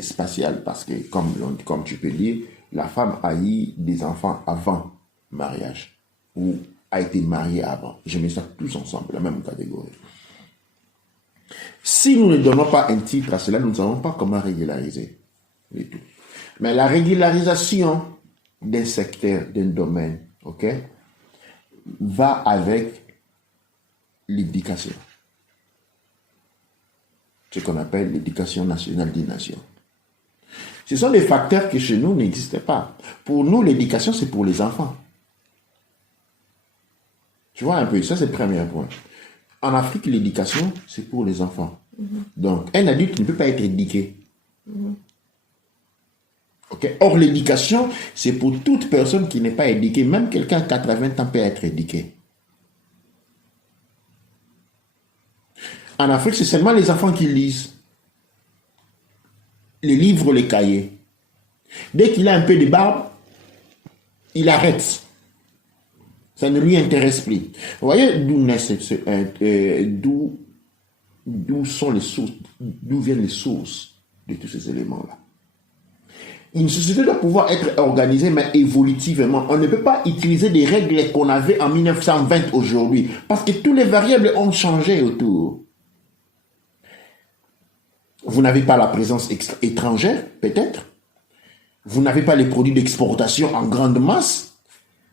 spatiale? Parce que, comme tu peux dire, la femme a eu des enfants avant mariage. Ou a été mariée avant. Je mets ça tous ensemble, la même catégorie. Si nous ne donnons pas un titre à cela, nous ne savons pas comment régulariser. Mais la régularisation d'un secteur, d'un domaine, ok, va avec l'éducation. Ce qu'on appelle l'éducation nationale des nations. Ce sont des facteurs qui chez nous n'existaient pas. Pour nous, l'éducation, c'est pour les enfants. Tu vois un peu, ça c'est le premier point. En Afrique, l'éducation, c'est pour les enfants. Donc, un adulte ne peut pas être éduqué. Okay? Or, l'éducation, c'est pour toute personne qui n'est pas éduquée. Même quelqu'un à 80 ans peut être éduqué. En Afrique, c'est seulement les enfants qui lisent. Les livres, les cahiers. Dès qu'il a un peu de barbe, il arrête. Ça ne lui intéresse plus. Vous voyez d'où d'où sont les sources, d'où viennent les sources de tous ces éléments-là. Une société doit pouvoir être organisée, mais évolutivement. On ne peut pas utiliser des règles qu'on avait en 1920 aujourd'hui, parce que toutes les variables ont changé autour. Vous n'avez pas la présence étrangère, peut-être. Vous n'avez pas les produits d'exportation en grande masse.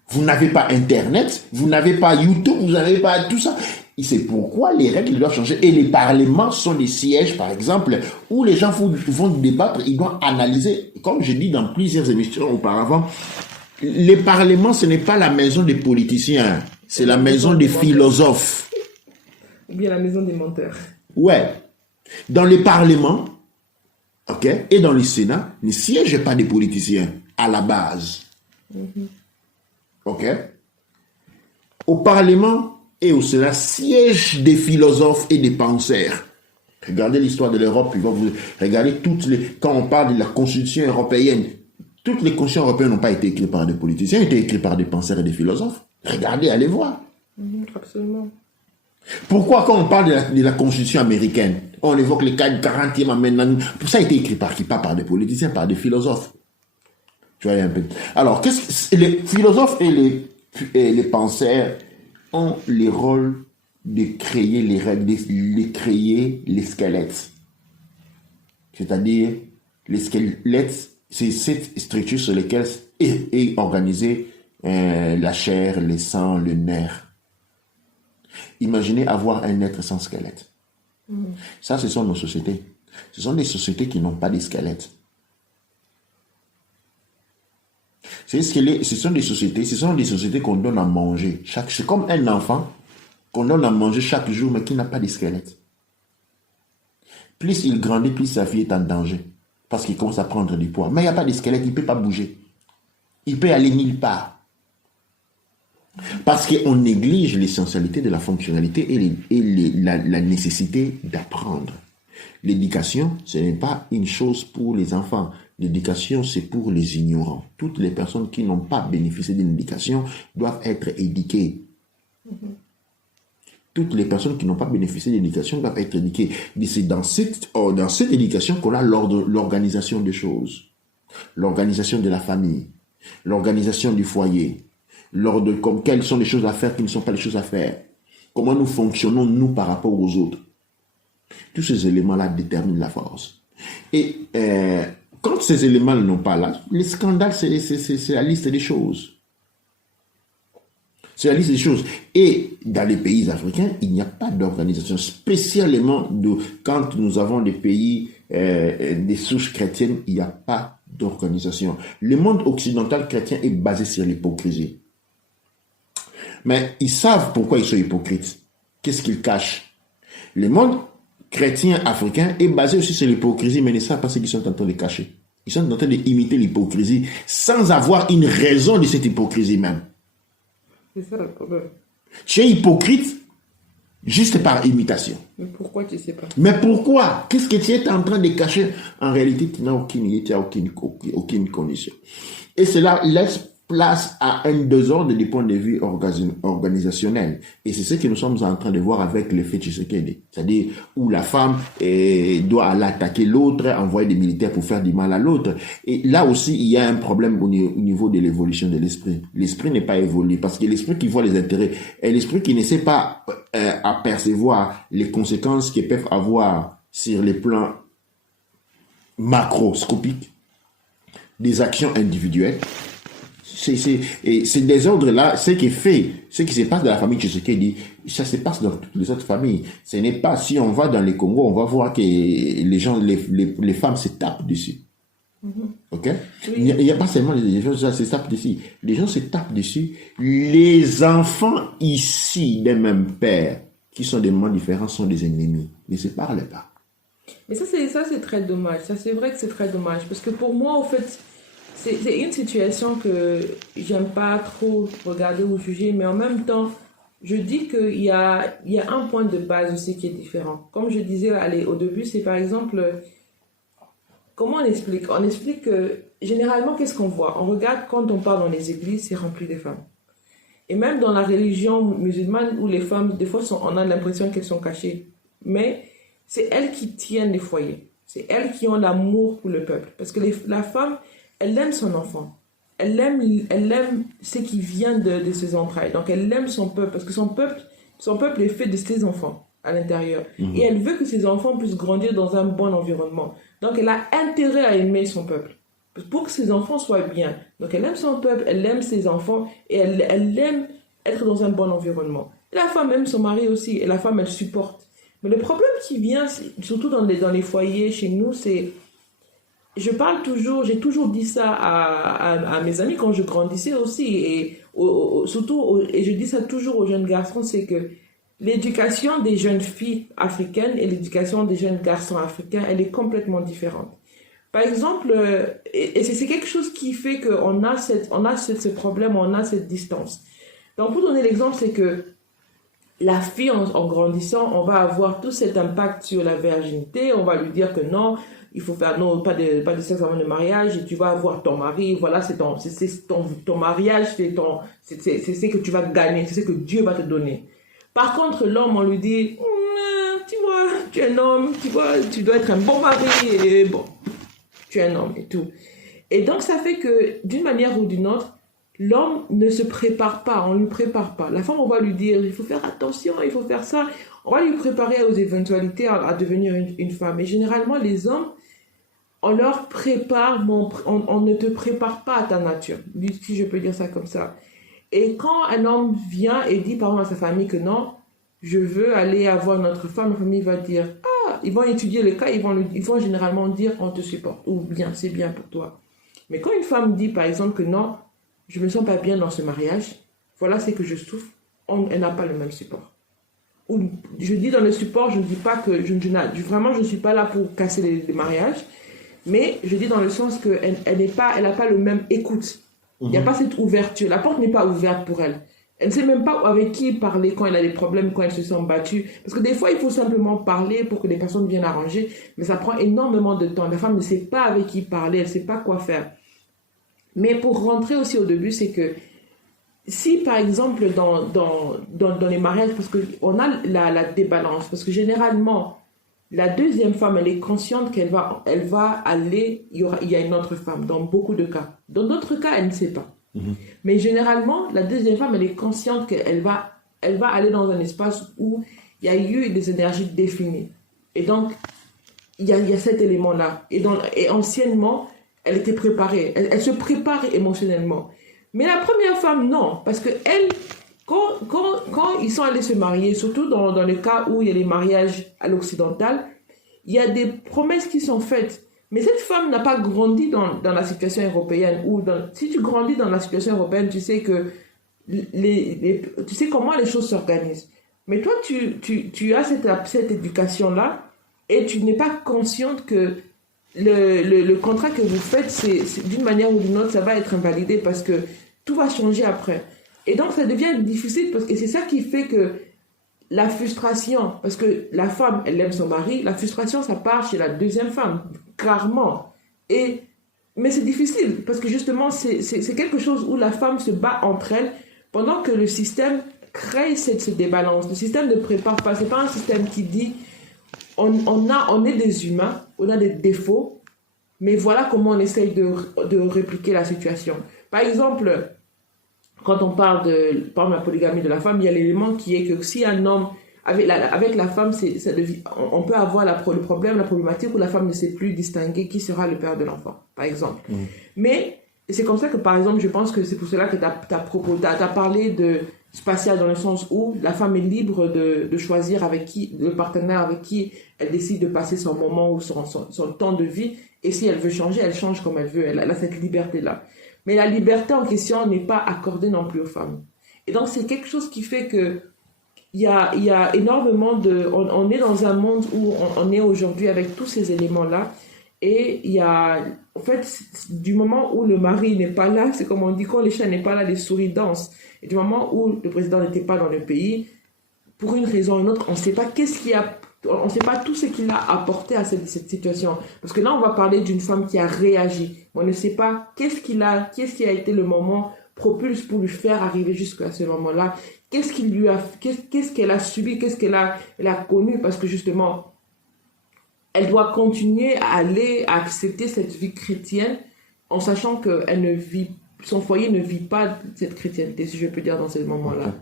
Vous n'avez pas Internet. Vous n'avez pas YouTube. Vous n'avez pas tout ça. Et c'est pourquoi les règles doivent changer. Et les parlements sont des sièges, par exemple, où les gens vont débattre. Ils doivent analyser. Comme je dis dans plusieurs émissions auparavant, les parlements, ce n'est pas la maison des politiciens. C'est la maison des philosophes. Ou bien la maison des menteurs. Ouais. Dans les parlements, ok, et dans le Sénat, ne siègent pas des politiciens à la base. Ok. Au Parlement et au Sénat siègent des philosophes et des penseurs. Regardez l'histoire de l'Europe, regardez quand on parle de la Constitution européenne, toutes les constitutions européennes n'ont pas été écrites par des politiciens, elles ont été écrites par des penseurs et des philosophes. Regardez, allez voir. Absolument. Pourquoi quand on parle de la Constitution américaine, on évoque les 40e amendement, ça a été écrit par qui? Pas par des politiciens, par des philosophes. Tu vois un peu. Alors, les philosophes et les penseurs ont le rôle de créer les règles, de créer les squelettes. C'est-à-dire, les squelettes, c'est cette structure sur lesquelles est organisée la chair, le sang, le nerf. Imaginez avoir un être sans squelette. Ça, ce sont nos sociétés. Ce sont des sociétés qui n'ont pas de squelette. Ce sont des sociétés qu'on donne à manger. C'est comme un enfant qu'on donne à manger chaque jour, mais qui n'a pas de squelette. Plus il grandit, plus sa vie est en danger. Parce qu'il commence à prendre du poids. Mais il n'y a pas de squelette, il ne peut pas bouger. Il peut aller nulle part. Parce qu'on néglige l'essentialité de la fonctionnalité et la nécessité d'apprendre. L'éducation, ce n'est pas une chose pour les enfants. L'éducation, c'est pour les ignorants. Toutes les personnes qui n'ont pas bénéficié d'une éducation doivent être éduquées. Toutes les personnes qui n'ont pas bénéficié d'éducation doivent être éduquées. Et c'est dans cette éducation qu'on a l'organisation des choses. L'organisation de la famille. L'organisation du foyer. Quelles sont les choses à faire qui ne sont pas les choses à faire. Comment nous fonctionnons, nous, par rapport aux autres. Tous ces éléments-là déterminent la force. Et quand ces éléments n'ont pas là, les scandales, c'est la liste des choses. C'est la liste des choses. Et dans les pays africains, il n'y a pas d'organisation. Spécialement quand nous avons des pays, des souches chrétiennes, il n'y a pas d'organisation. Le monde occidental chrétien est basé sur l'hypocrisie. Mais ils savent pourquoi ils sont hypocrites. Qu'est-ce qu'ils cachent? Le monde chrétien africain est basé aussi sur l'hypocrisie, mais ils ne savent pas ce qu'ils sont en train de cacher. Ils sont en train d'imiter l'hypocrisie sans avoir une raison de cette hypocrisie même. C'est ça le problème. Tu es hypocrite juste par imitation. Mais pourquoi tu ne sais pas? Mais pourquoi? Qu'est-ce que tu es en train de cacher? En réalité, tu n'as aucune condition. Et cela laisse place à un désordre du point de vue organisationnel. Et c'est ce que nous sommes en train de voir avec l'effet Tshisekedi. C'est-à-dire où la femme doit aller attaquer l'autre, envoyer des militaires pour faire du mal à l'autre. Et là aussi, il y a un problème au niveau de l'évolution de l'esprit. L'esprit n'est pas évolué parce que l'esprit qui voit les intérêts est l'esprit qui ne sait pas apercevoir les conséquences qu'ils peuvent avoir sur les plans macroscopiques des actions individuelles. C'est des ordres-là, ce qui se passe dans la famille Tshisekedi, ça se passe dans toutes les autres familles. Ce n'est pas, si on va dans les Congo, on va voir que les femmes se tapent dessus. Ok? Oui. Il n'y a pas seulement les gens qui se tapent dessus. Les gens se tapent dessus. Les enfants ici d'un même père, qui sont des moments différents, sont des ennemis. Ils ne se parlent pas. Mais ça, c'est très dommage. Ça, c'est vrai que c'est très dommage. Parce que pour moi, en fait, c'est une situation que j'aime pas trop regarder ou juger, mais en même temps, je dis qu'il y a un point de base aussi qui est différent. Comme je disais au début, c'est par exemple, comment on explique? On explique que généralement, qu'est-ce qu'on voit? On regarde quand on part dans les églises, c'est rempli de femmes. Et même dans la religion musulmane, où les femmes, des fois, on a l'impression qu'elles sont cachées. Mais c'est elles qui tiennent les foyers. C'est elles qui ont l'amour pour le peuple. Parce que la femme, elle aime son enfant. Elle aime ce qui vient de ses entrailles. Donc elle aime son peuple. Parce que son peuple est fait de ses enfants à l'intérieur. Et elle veut que ses enfants puissent grandir dans un bon environnement. Donc elle a intérêt à aimer son peuple. Pour que ses enfants soient bien. Donc elle aime son peuple, elle aime ses enfants. Et elle aime être dans un bon environnement. Et la femme aime son mari aussi. Et la femme, elle supporte. Mais le problème qui vient, surtout dans les foyers chez nous, c'est... j'ai toujours dit ça à mes amis quand je grandissais aussi, et je dis ça toujours aux jeunes garçons, c'est que l'éducation des jeunes filles africaines et l'éducation des jeunes garçons africains, elle est complètement différente. Par exemple, et c'est quelque chose qui fait qu'on a ce problème, on a cette distance. Donc, pour donner l'exemple, c'est que la fille, en grandissant, on va avoir tout cet impact sur la virginité. On va lui dire que non, il faut faire non, pas de sexe avant le mariage. Et tu vas avoir ton mari. Voilà, c'est ton mariage, c'est ce que tu vas gagner, c'est ce que Dieu va te donner. Par contre, l'homme, on lui dit, tu vois, tu es un homme, tu vois, tu dois être un bon mari. Et bon, tu es un homme et tout. Et donc, ça fait que, d'une manière ou d'une autre, l'homme ne se prépare pas, on ne lui prépare pas. La femme, on va lui dire, il faut faire attention, il faut faire ça. On va lui préparer aux éventualités à devenir une femme. Et généralement, les hommes, on leur prépare, on ne te prépare pas à ta nature, si je peux dire ça comme ça. Et quand un homme vient et dit, par exemple, à sa famille que non, je veux aller avoir notre femme, la famille va dire, ils vont étudier le cas, ils vont généralement dire, on te supporte, ou bien, c'est bien pour toi. Mais quand une femme dit, par exemple, que non, je ne me sens pas bien dans ce mariage, voilà ce que je souffre, elle n'a pas le même support. Ou je dis dans le support, je ne dis pas que vraiment je ne suis pas là pour casser les mariages, mais je dis dans le sens qu'elle n'a pas le même écoute. Il n'y a pas cette ouverture. La porte n'est pas ouverte pour elle. Elle ne sait même pas avec qui parler quand elle a des problèmes, quand elle se sent battue. Parce que des fois, il faut simplement parler pour que les personnes viennent arranger, mais ça prend énormément de temps. La femme ne sait pas avec qui parler, elle ne sait pas quoi faire. Mais pour rentrer aussi au début, c'est que si par exemple dans les mariages, parce qu'on a la débalance, parce que généralement, la deuxième femme, elle est consciente qu'elle va aller, il y a une autre femme, dans beaucoup de cas. Dans d'autres cas, elle ne sait pas. Mais généralement, la deuxième femme, elle est consciente qu'elle va aller dans un espace où il y a eu des énergies définies. Et donc, il y a cet élément-là. Et anciennement, elle était préparée. Elle se prépare émotionnellement. Mais la première femme, non. Parce que elle, quand ils sont allés se marier, surtout dans le cas où il y a les mariages à l'occidental, il y a des promesses qui sont faites. Mais cette femme n'a pas grandi dans la situation européenne. Si tu grandis dans la situation européenne, tu sais que tu sais comment les choses s'organisent. Mais toi, tu as cette éducation-là et tu n'es pas consciente que le contrat que vous faites, c'est d'une manière ou d'une autre, ça va être invalidé parce que tout va changer après. Et donc, ça devient difficile parce que c'est ça qui fait que la frustration, parce que la femme, elle aime son mari, la frustration, ça part chez la deuxième femme, clairement. Mais c'est difficile parce que justement, c'est quelque chose où la femme se bat entre elles pendant que le système crée cette débalance. Le système ne prépare pas. C'est pas un système qui dit on est des humains, on a des défauts, mais voilà comment on essaye de répliquer la situation. Par exemple, quand on parle de la polygamie de la femme, il y a l'élément qui est que si un homme, avec la femme, on peut avoir le problème, la problématique où la femme ne sait plus distinguer qui sera le père de l'enfant, par exemple. Mais c'est comme ça que, par exemple, je pense que c'est pour cela que tu as parlé de spatial dans le sens où la femme est libre de choisir le partenaire avec qui elle décide de passer son moment ou son temps de vie. Et si elle veut changer, elle change comme elle veut. Elle a cette liberté-là. Mais la liberté en question n'est pas accordée non plus aux femmes. Et donc, c'est quelque chose qui fait que il y a énormément on est dans un monde où on est aujourd'hui avec tous ces éléments-là. Et il y a, en fait, du moment où le mari n'est pas là, c'est comme on dit, quand les chats n'est pas là, les souris dansent. Et du moment où le président n'était pas dans le pays, pour une raison ou une autre, on ne sait pas on ne sait pas tout ce qu'il a apporté à cette situation. Parce que là, on va parler d'une femme qui a réagi. On ne sait pas qu'est-ce qui a été le moment propulse pour lui faire arriver jusqu'à ce moment-là. Qu'est-ce qu'elle a subi, qu'est-ce qu'elle a connu, parce que justement, elle doit continuer à accepter cette vie chrétienne en sachant que son foyer ne vit pas cette chrétienté, si je peux dire, dans ce moment-là.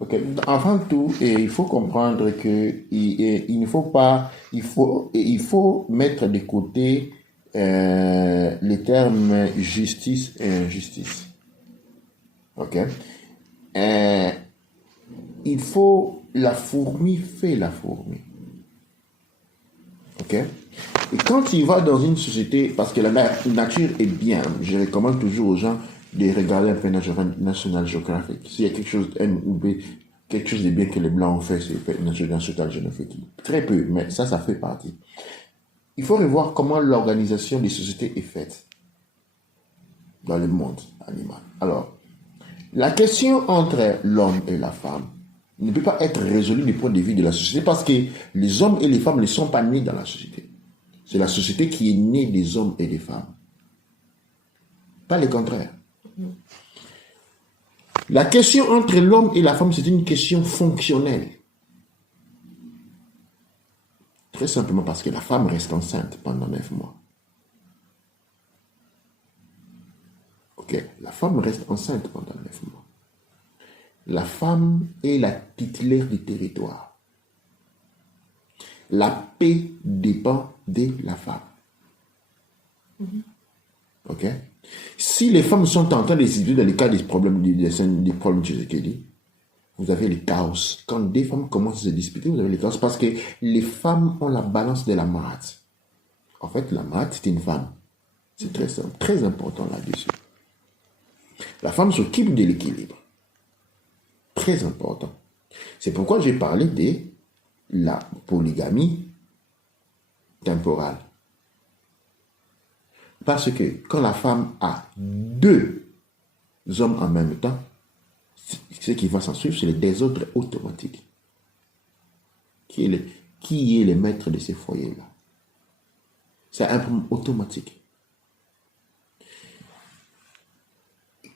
Ok. Avant tout, il faut comprendre que il ne faut pas, il faut mettre de côté les termes justice et injustice. Ok. Euh, il faut, la fourmi fait la fourmi. Ok. Et quand il va dans une société, parce que la nature est bien, je recommande toujours aux gens de regarder un peu National Geographic. S'il y a quelque chose, N ou B, quelque chose de bien que les Blancs ont fait, c'est National Geographic. Très peu, mais ça fait partie. Il faut revoir comment l'organisation des sociétés est faite dans le monde animal. Alors, la question entre l'homme et la femme ne peut pas être résolue du point de vue de la société parce que les hommes et les femmes ne sont pas nés dans la société. C'est la société qui est née des hommes et des femmes. Pas le contraire. La question entre l'homme et la femme, c'est une question fonctionnelle. Très simplement parce que la femme reste enceinte pendant 9 mois. Ok, la femme reste enceinte pendant 9 mois. La femme est la titulaire du territoire. La paix dépend de la femme. Ok? Si les femmes sont en train de s'expliquer dans le cas des problèmes de Tshisekedi, vous avez le chaos. Quand des femmes commencent à se disputer, vous avez le chaos parce que les femmes ont la balance de la mate. En fait, la mate, c'est une femme. C'est très simple, très important là-dessus. La femme s'occupe de l'équilibre. Très important. C'est pourquoi j'ai parlé de la polygamie temporale. Parce que quand la femme a 2 hommes en même temps, ce qui va s'en suivre, c'est le désordre automatique. Qui est le maître de ces foyers-là? C'est un problème automatique.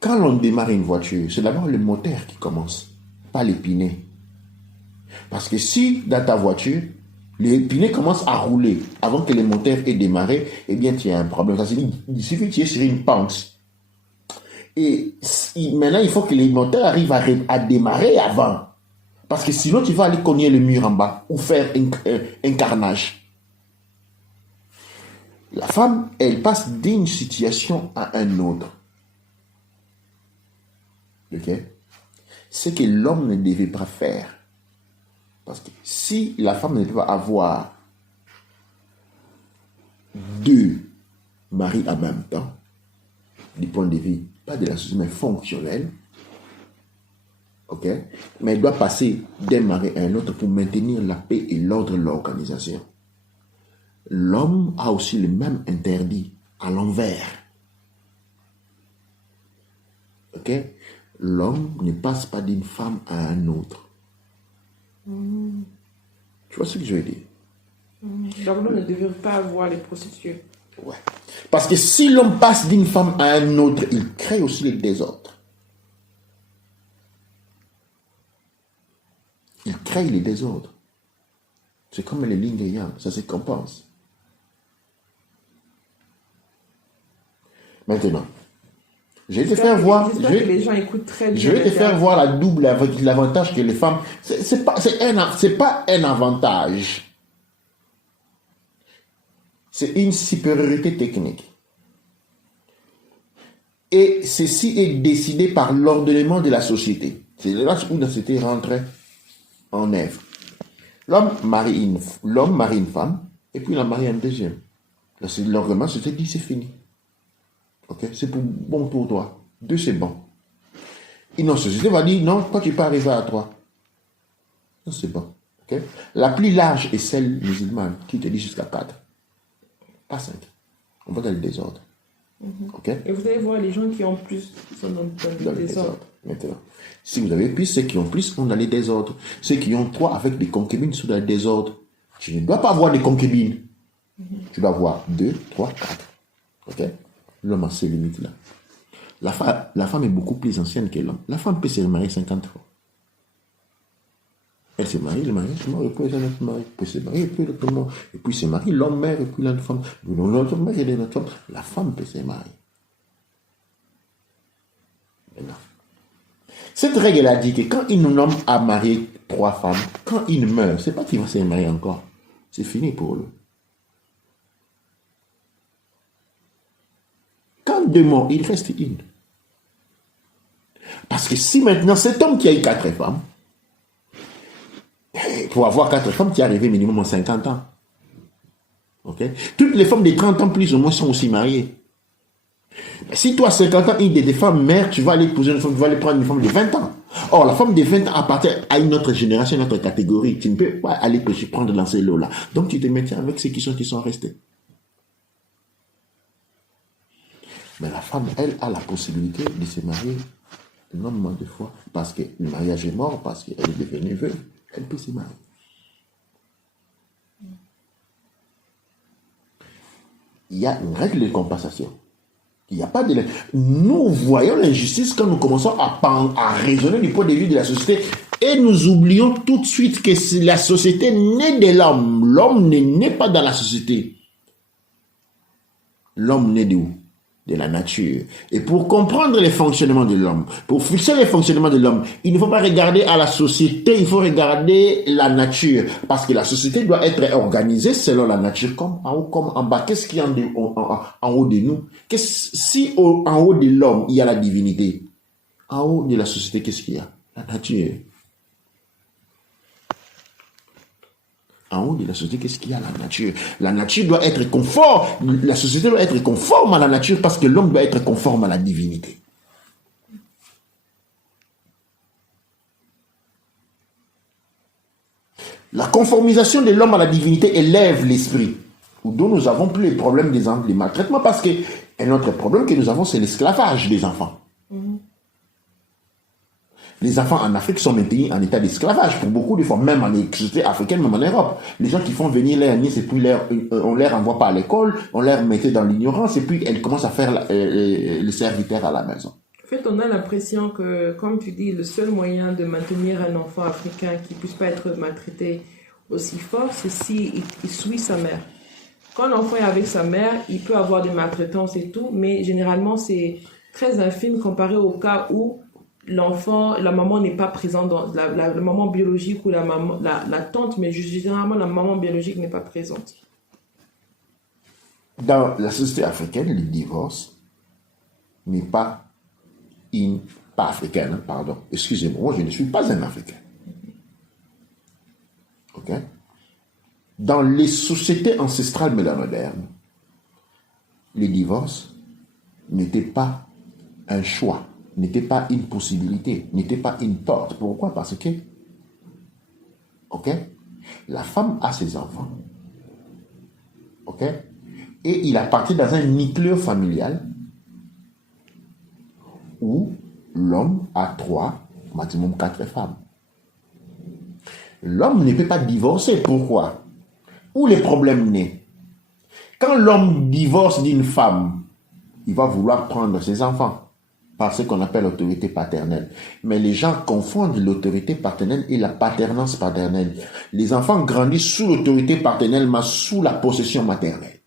Quand on démarre une voiture, c'est d'abord le moteur qui commence, pas les pinets. Parce que si dans ta voiture, les pinets commencent à rouler avant que le moteur ait démarré, eh bien tu as un problème. Ça signifie il suffit que tu es sur une pente. Et maintenant, il faut que les moteurs arrivent à démarrer avant. Parce que sinon, tu vas aller cogner le mur en bas ou faire un carnage. La femme, elle passe d'une situation à une autre. Ok? Ce que l'homme ne devait pas faire. Parce que si la femme ne peut pas avoir 2 maris en même temps, du point de vue, pas de la société, mais fonctionnel, ok? Mais elle doit passer d'un mari à un autre pour maintenir la paix et l'ordre de l'organisation. L'homme a aussi le même interdit à l'envers. Ok? L'homme ne passe pas d'une femme à un autre. Tu vois ce que je veux dire? Donc l'homme ne devrait pas avoir les prostituées. Ouais. Parce que si l'homme passe d'une femme à un autre, il crée aussi le désordre. Il crée le désordre. C'est comme les lignes de yang, ça se compense. Maintenant, je vais te faire voir. J'espère que les gens écoutent très bien. Je vais te faire voir l'avantage que les femmes. C'est pas un avantage. C'est une supériorité technique. Et ceci est décidé par l'ordonnement de la société. C'est là où la société rentre en œuvre. L'homme marie une femme, et puis il en marie un deuxième. Là, c'est l'ordonnement, c'est dit, c'est fini. Ok, c'est bon pour toi. 2, c'est bon. Et notre société va dire, non, toi, tu peux arriver à 3. Non, c'est bon. Ok. La plus large est celle musulmane, qui te dit jusqu'à 4. Pas 5. On va dans le désordre. Okay? Et vous allez voir les gens qui ont plus sont dans le désordre. Maintenant, si vous avez plus, ceux qui ont plus, on a les désordres. Ceux qui ont 3 avec des concubines sont dans le désordre. Tu ne dois pas avoir des concubines. Tu dois avoir 2, 3, 4. Ok? L'homme a ces limites-là. La femme est beaucoup plus ancienne que l'homme. La femme peut se remarier 50 fois. Elle se marie, le mari se marie, et puis elle se marie, puis se marie, et puis l'autre mort, et puis se marie, l'homme meurt, et puis l'autre femme, l'autre mère et l'autre femme, la femme peut se marier. Maintenant, cette règle a dit que quand un homme a marié 3 femmes, quand il meurt, c'est pas qu'il va se marier encore, c'est fini pour lui. Quand 2 morts, il reste une. Parce que si maintenant cet homme qui a eu 4 femmes, pour avoir 4 femmes, tu es arrivé minimum en 50 ans. Okay? Toutes les femmes de 30 ans plus ou moins sont aussi mariées. Si toi, à 50 ans, une des femmes mères, tu vas aller épouser une femme, tu vas aller prendre une femme de 20 ans. Or, la femme de 20 ans appartient à une autre génération, une autre catégorie. Tu ne peux pas aller prendre dans ces lots-là. Donc, tu te maintiens avec ceux qui sont restés. Mais la femme, elle, a la possibilité de se marier énormément de fois. Parce que le mariage est mort, parce qu'elle est devenue veuve. Elle peut se marier. Il y a une règle de compensation. Il n'y a pas de... Nous voyons l'injustice quand nous commençons à raisonner du point de vue de la société et nous oublions tout de suite que la société naît de l'homme. L'homme ne naît pas dans la société. L'homme naît d'où? De la nature. Et pour comprendre les fonctionnements de l'homme, pour fixer les fonctionnements de l'homme, il ne faut pas regarder à la société, il faut regarder la nature. Parce que la société doit être organisée selon la nature, comme en haut, comme en bas. Qu'est-ce qu'il y a en haut de nous? Si en haut de l'homme, il y a la divinité, en haut de la société, qu'est-ce qu'il y a? La nature. En haut de la société, qu'est-ce qu'il y a? La nature. La nature doit être conforme. La société doit être conforme à la nature parce que l'homme doit être conforme à la divinité. La conformisation de l'homme à la divinité élève l'esprit. D'où nous avons plus les problèmes des maltraitements parce que un autre problème que nous avons, c'est l'esclavage des enfants. Les enfants en Afrique sont maintenus en état d'esclavage pour beaucoup de fois, même en société africaine, même en Europe. Les gens qui font venir leurs nièces et puis on les renvoie pas à l'école, on les mettait dans l'ignorance et puis elles commencent à faire le serviteur à la maison. En fait, on a l'impression que, comme tu dis, le seul moyen de maintenir un enfant africain qui ne puisse pas être maltraité aussi fort, c'est s'il suit sa mère. Quand l'enfant est avec sa mère, il peut avoir des maltraitances et tout, mais généralement, c'est très infime comparé au cas où l'enfant, la maman n'est pas présente dans la maman biologique ou la tante, mais généralement la maman biologique n'est pas présente. Dans la société africaine, le divorce n'est pas africaine, pardon. Excusez-moi, je ne suis pas un Africain. Ok? Dans les sociétés ancestrales mais modernes, le divorce n'était pas un choix, n'était pas une possibilité, n'était pas une porte. Pourquoi? Parce que, ok, la femme a ses enfants, ok, et il appartient dans un nucléo familial où l'homme a 3, maximum 4 femmes. L'homme ne peut pas divorcer. Pourquoi? Où les problèmes naissent? Quand l'homme divorce d'une femme, il va vouloir prendre ses enfants par ce qu'on appelle l'autorité paternelle. Mais les gens confondent l'autorité paternelle et la paternance paternelle. Les enfants grandissent sous l'autorité paternelle, mais sous la possession maternelle.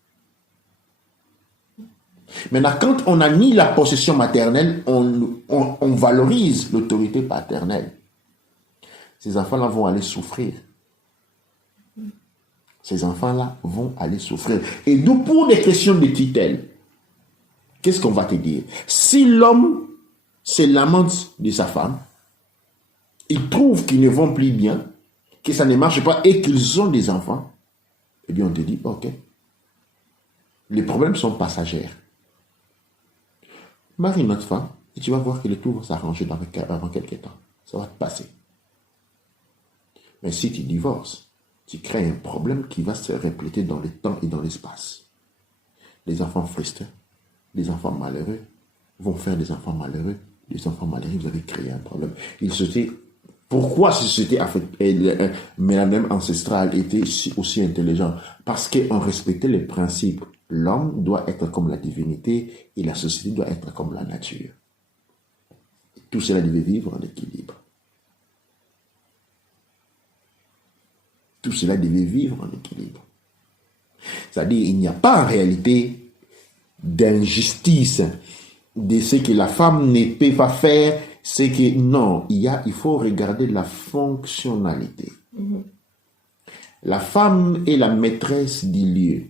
Maintenant, quand on a mis la possession maternelle, on valorise l'autorité paternelle. Ces enfants-là vont aller souffrir. Ces enfants-là vont aller souffrir. Et d'où pour des questions de tutelle, qu'est-ce qu'on va te dire? Si l'homme se lamente de sa femme, il trouve qu'ils ne vont plus bien, que ça ne marche pas et qu'ils ont des enfants, eh bien on te dit, ok, les problèmes sont passagers. Marie une autre femme et tu vas voir que le tout va s'arranger avant quelques temps. Ça va te passer. Mais si tu divorces, tu crées un problème qui va se répéter dans le temps et dans l'espace. Les enfants frustrés, les enfants malheureux vont faire des enfants malheureux. Les enfants malheureux, vous avez créé un problème. Pourquoi cette société mais la même ancestrale était aussi intelligente? Parce qu'on respectait les principes. L'homme doit être comme la divinité et la société doit être comme la nature. Tout cela devait vivre en équilibre. tout cela devait vivre en équilibre. C'est-à-dire, il n'y a pas en réalité d'injustice de ce que la femme ne peut pas faire, c'est que non, il faut regarder la fonctionnalité. La femme est la maîtresse du lieu.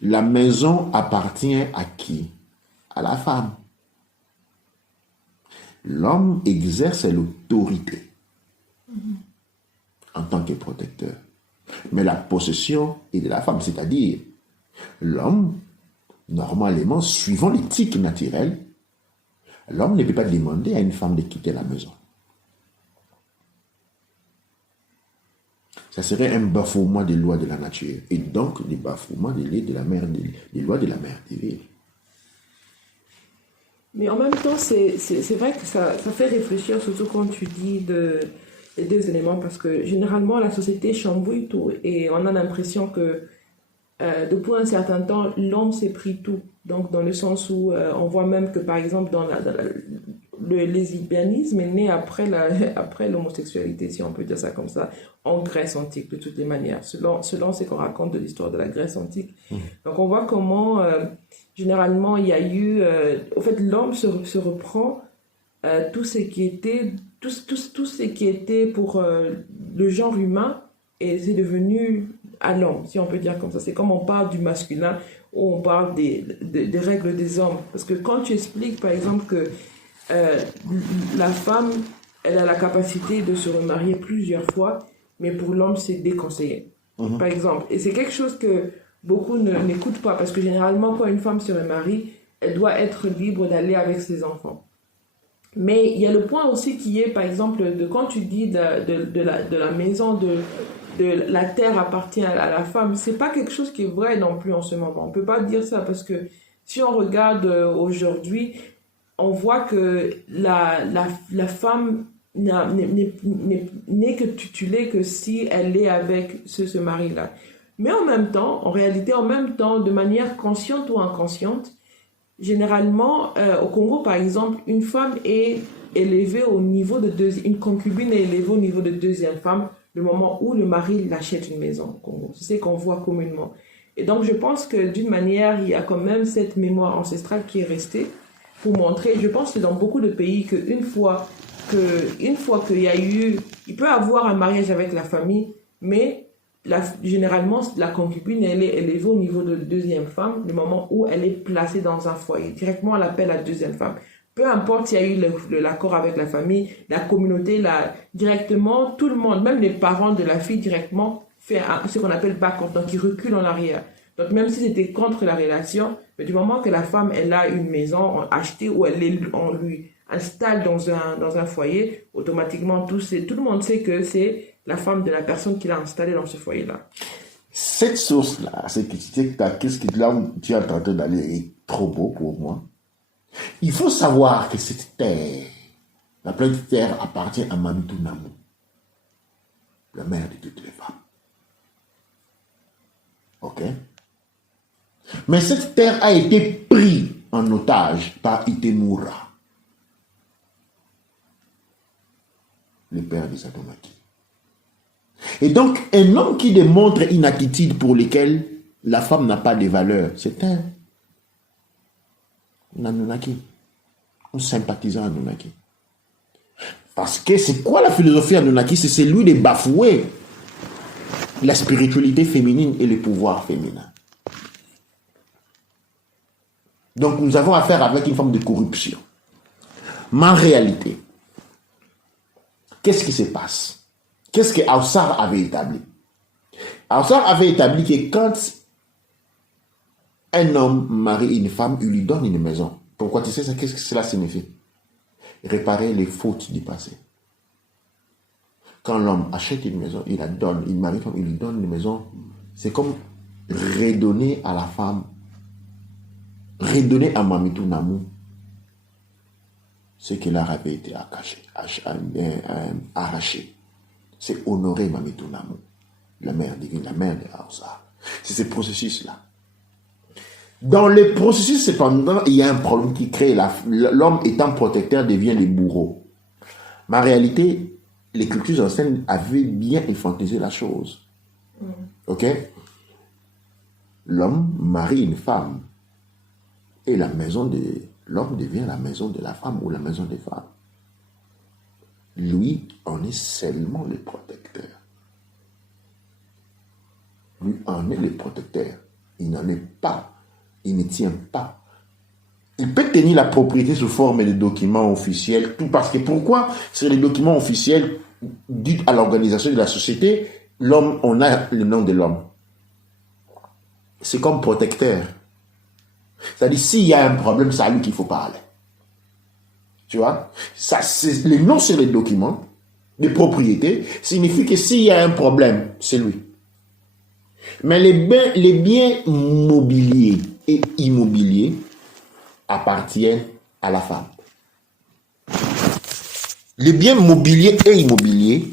La maison appartient à qui? À la femme. L'homme exerce l'autorité en tant que protecteur. Mais la possession est de la femme, c'est-à-dire l'homme, normalement, suivant l'éthique naturelle, l'homme ne peut pas demander à une femme de quitter la maison. Ça serait un bafouement des lois de la nature et donc des bafouements des lois de la mère divine. Mais en même temps, c'est vrai que ça fait réfléchir, surtout quand tu dis les deux éléments, parce que généralement, la société chambouille tout et on a l'impression que depuis un certain temps, l'homme s'est pris tout. Donc, dans le sens où on voit même que, par exemple, le lesbianisme est né après l'homosexualité, si on peut dire ça comme ça, en Grèce antique, de toutes les manières, selon ce qu'on raconte de l'histoire de la Grèce antique. Donc, on voit comment, généralement, il y a eu... au fait, l'homme se reprend tout ce qui était pour le genre humain, et c'est devenu à l'homme, si on peut dire comme ça. C'est comme on parle du masculin, ou on parle des règles des hommes. Parce que quand tu expliques, par exemple, que la femme, elle a la capacité de se remarier plusieurs fois, mais pour l'homme, c'est déconseillé. Par exemple. Et c'est quelque chose que beaucoup n'écoutent pas, parce que généralement, quand une femme se remarie, elle doit être libre d'aller avec ses enfants. Mais il y a le point aussi qui est, par exemple, quand tu dis de la maison, de la terre appartient à la femme, c'est pas quelque chose qui est vrai non plus en ce moment. On peut pas dire ça, parce que si on regarde aujourd'hui, on voit que la femme n'est que tutelée que si elle est avec ce mari-là. Mais en même temps, en réalité, de manière consciente ou inconsciente, généralement, au Congo, par exemple, une femme est élevée au niveau une concubine est élevée au niveau de deuxième femme le moment où le mari l'achète une maison au Congo. C'est ce qu'on voit communément. Et donc, je pense que d'une manière, il y a quand même cette mémoire ancestrale qui est restée pour montrer, je pense que dans beaucoup de pays, qu'une fois qu'il y a eu, il peut avoir un mariage avec la famille, mais généralement, la concubine, elle est élevée au niveau de deuxième femme, le moment où elle est placée dans un foyer. Directement, on l'appelle la deuxième femme. Peu importe s'il y a eu l'accord avec la famille, la communauté, directement, tout le monde, même les parents de la fille, directement, fait ce qu'on appelle back-up, donc ils reculent en arrière. Donc même si c'était contre la relation, mais du moment que la femme, elle a une maison achetée ou on lui installe dans un foyer, automatiquement, tout le monde sait que c'est la femme de la personne qui l'a installée dans ce foyer-là. Cette source-là, qu'est-ce que là où tu es en train d'aller est trop beau pour moi. Il faut savoir que cette terre, la planète Terre, appartient à Mamitou Namou, la mère de toutes les femmes. Ok? Mais cette terre a été prise en otage par Itemura, le père des Anunnaki. Et donc, un homme qui démontre une attitude pour laquelle la femme n'a pas de valeur, c'est un Anunnaki, un sympathisant Anunnaki. Parce que c'est quoi la philosophie Anunnaki? C'est celui de bafouer la spiritualité féminine et le pouvoir féminin. Donc nous avons affaire avec une forme de corruption. Mais en réalité, qu'est-ce qui se passe? Qu'est-ce que Aussar avait établi? Aussar avait établi que quand un homme marie une femme, il lui donne une maison. Pourquoi tu sais ça? Qu'est-ce que cela signifie? Réparer les fautes du passé. Quand l'homme achète une maison, il la donne, il marie une femme, il lui donne une maison. C'est comme redonner à la femme, redonner à Mamitou Namou ce qui leur avait été arraché. C'est honorer Mamitou Namou, la mère divine, la mère de Aussar. C'est ce processus-là. Dans le processus, cependant, il y a un problème qui crée. L'homme étant protecteur devient le bourreau. Mais en réalité, les cultures anciennes avaient bien infantilisé la chose. Ok? L'homme marie une femme et la maison de l'homme devient la maison de la femme ou la maison des femmes. Lui en est seulement le protecteur. Lui en est le protecteur. Il n'en est pas. Il ne tient pas. Il peut tenir la propriété sous forme de documents officiels, tout parce que pourquoi? Sur les documents officiels dits à l'organisation de la société, l'homme, on a le nom de l'homme. C'est comme protecteur. C'est-à-dire, s'il y a un problème, c'est à lui qu'il faut parler. Tu vois? Ça, c'est les noms sur les documents de propriété signifie que s'il y a un problème, c'est lui. Mais les biens mobiliers et immobiliers appartiennent à la femme. Les biens mobiliers et immobiliers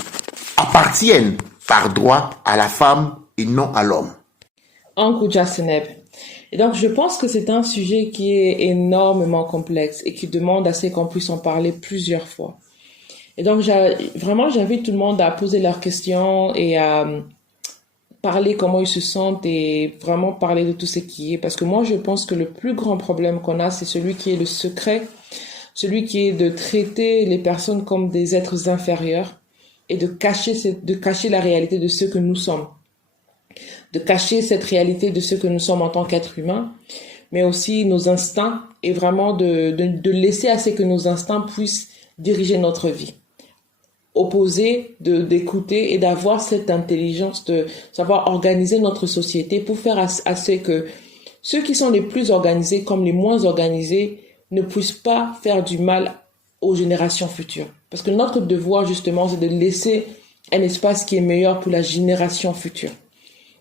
appartiennent par droit à la femme et non à l'homme. Ankouja Seneb. Et donc, je pense que c'est un sujet qui est énormément complexe et qui demande à ce qu'on puisse en parler plusieurs fois. Et donc, j'invite tout le monde à poser leurs questions et à parler comment ils se sentent et vraiment parler de tout ce qui est. Parce que moi, je pense que le plus grand problème qu'on a, c'est celui qui est le secret, celui qui est de traiter les personnes comme des êtres inférieurs et de cacher la réalité de ce que nous sommes. De cacher cette réalité de ce que nous sommes en tant qu'êtres humains, mais aussi nos instincts et vraiment de laisser à ce que nos instincts puissent diriger notre vie. Opposer, d'écouter et d'avoir cette intelligence de savoir organiser notre société pour faire à ce que ceux qui sont les plus organisés comme les moins organisés ne puissent pas faire du mal aux générations futures. Parce que notre devoir, justement, c'est de laisser un espace qui est meilleur pour la génération future.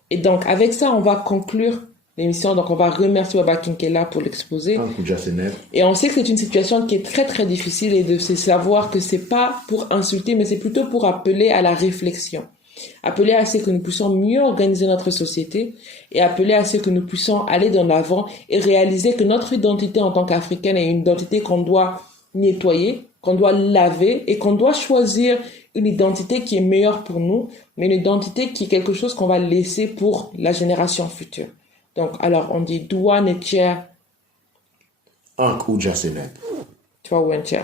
Et donc, avec ça, on va conclure l'émission. Donc, on va remercier Baba Kinkela pour l'exposer. Et on sait que c'est une situation qui est très, très difficile et de se savoir que c'est pas pour insulter, mais c'est plutôt pour appeler à la réflexion. Appeler à ce que nous puissions mieux organiser notre société et appeler à ce que nous puissions aller de l'avant et réaliser que notre identité en tant qu'Africaine est une identité qu'on doit nettoyer, qu'on doit laver et qu'on doit choisir une identité qui est meilleure pour nous, mais une identité qui est quelque chose qu'on va laisser pour la génération future. Donc, alors, on dit Doua Netcher. Ankouja Seneb. Tu vois, Wencher.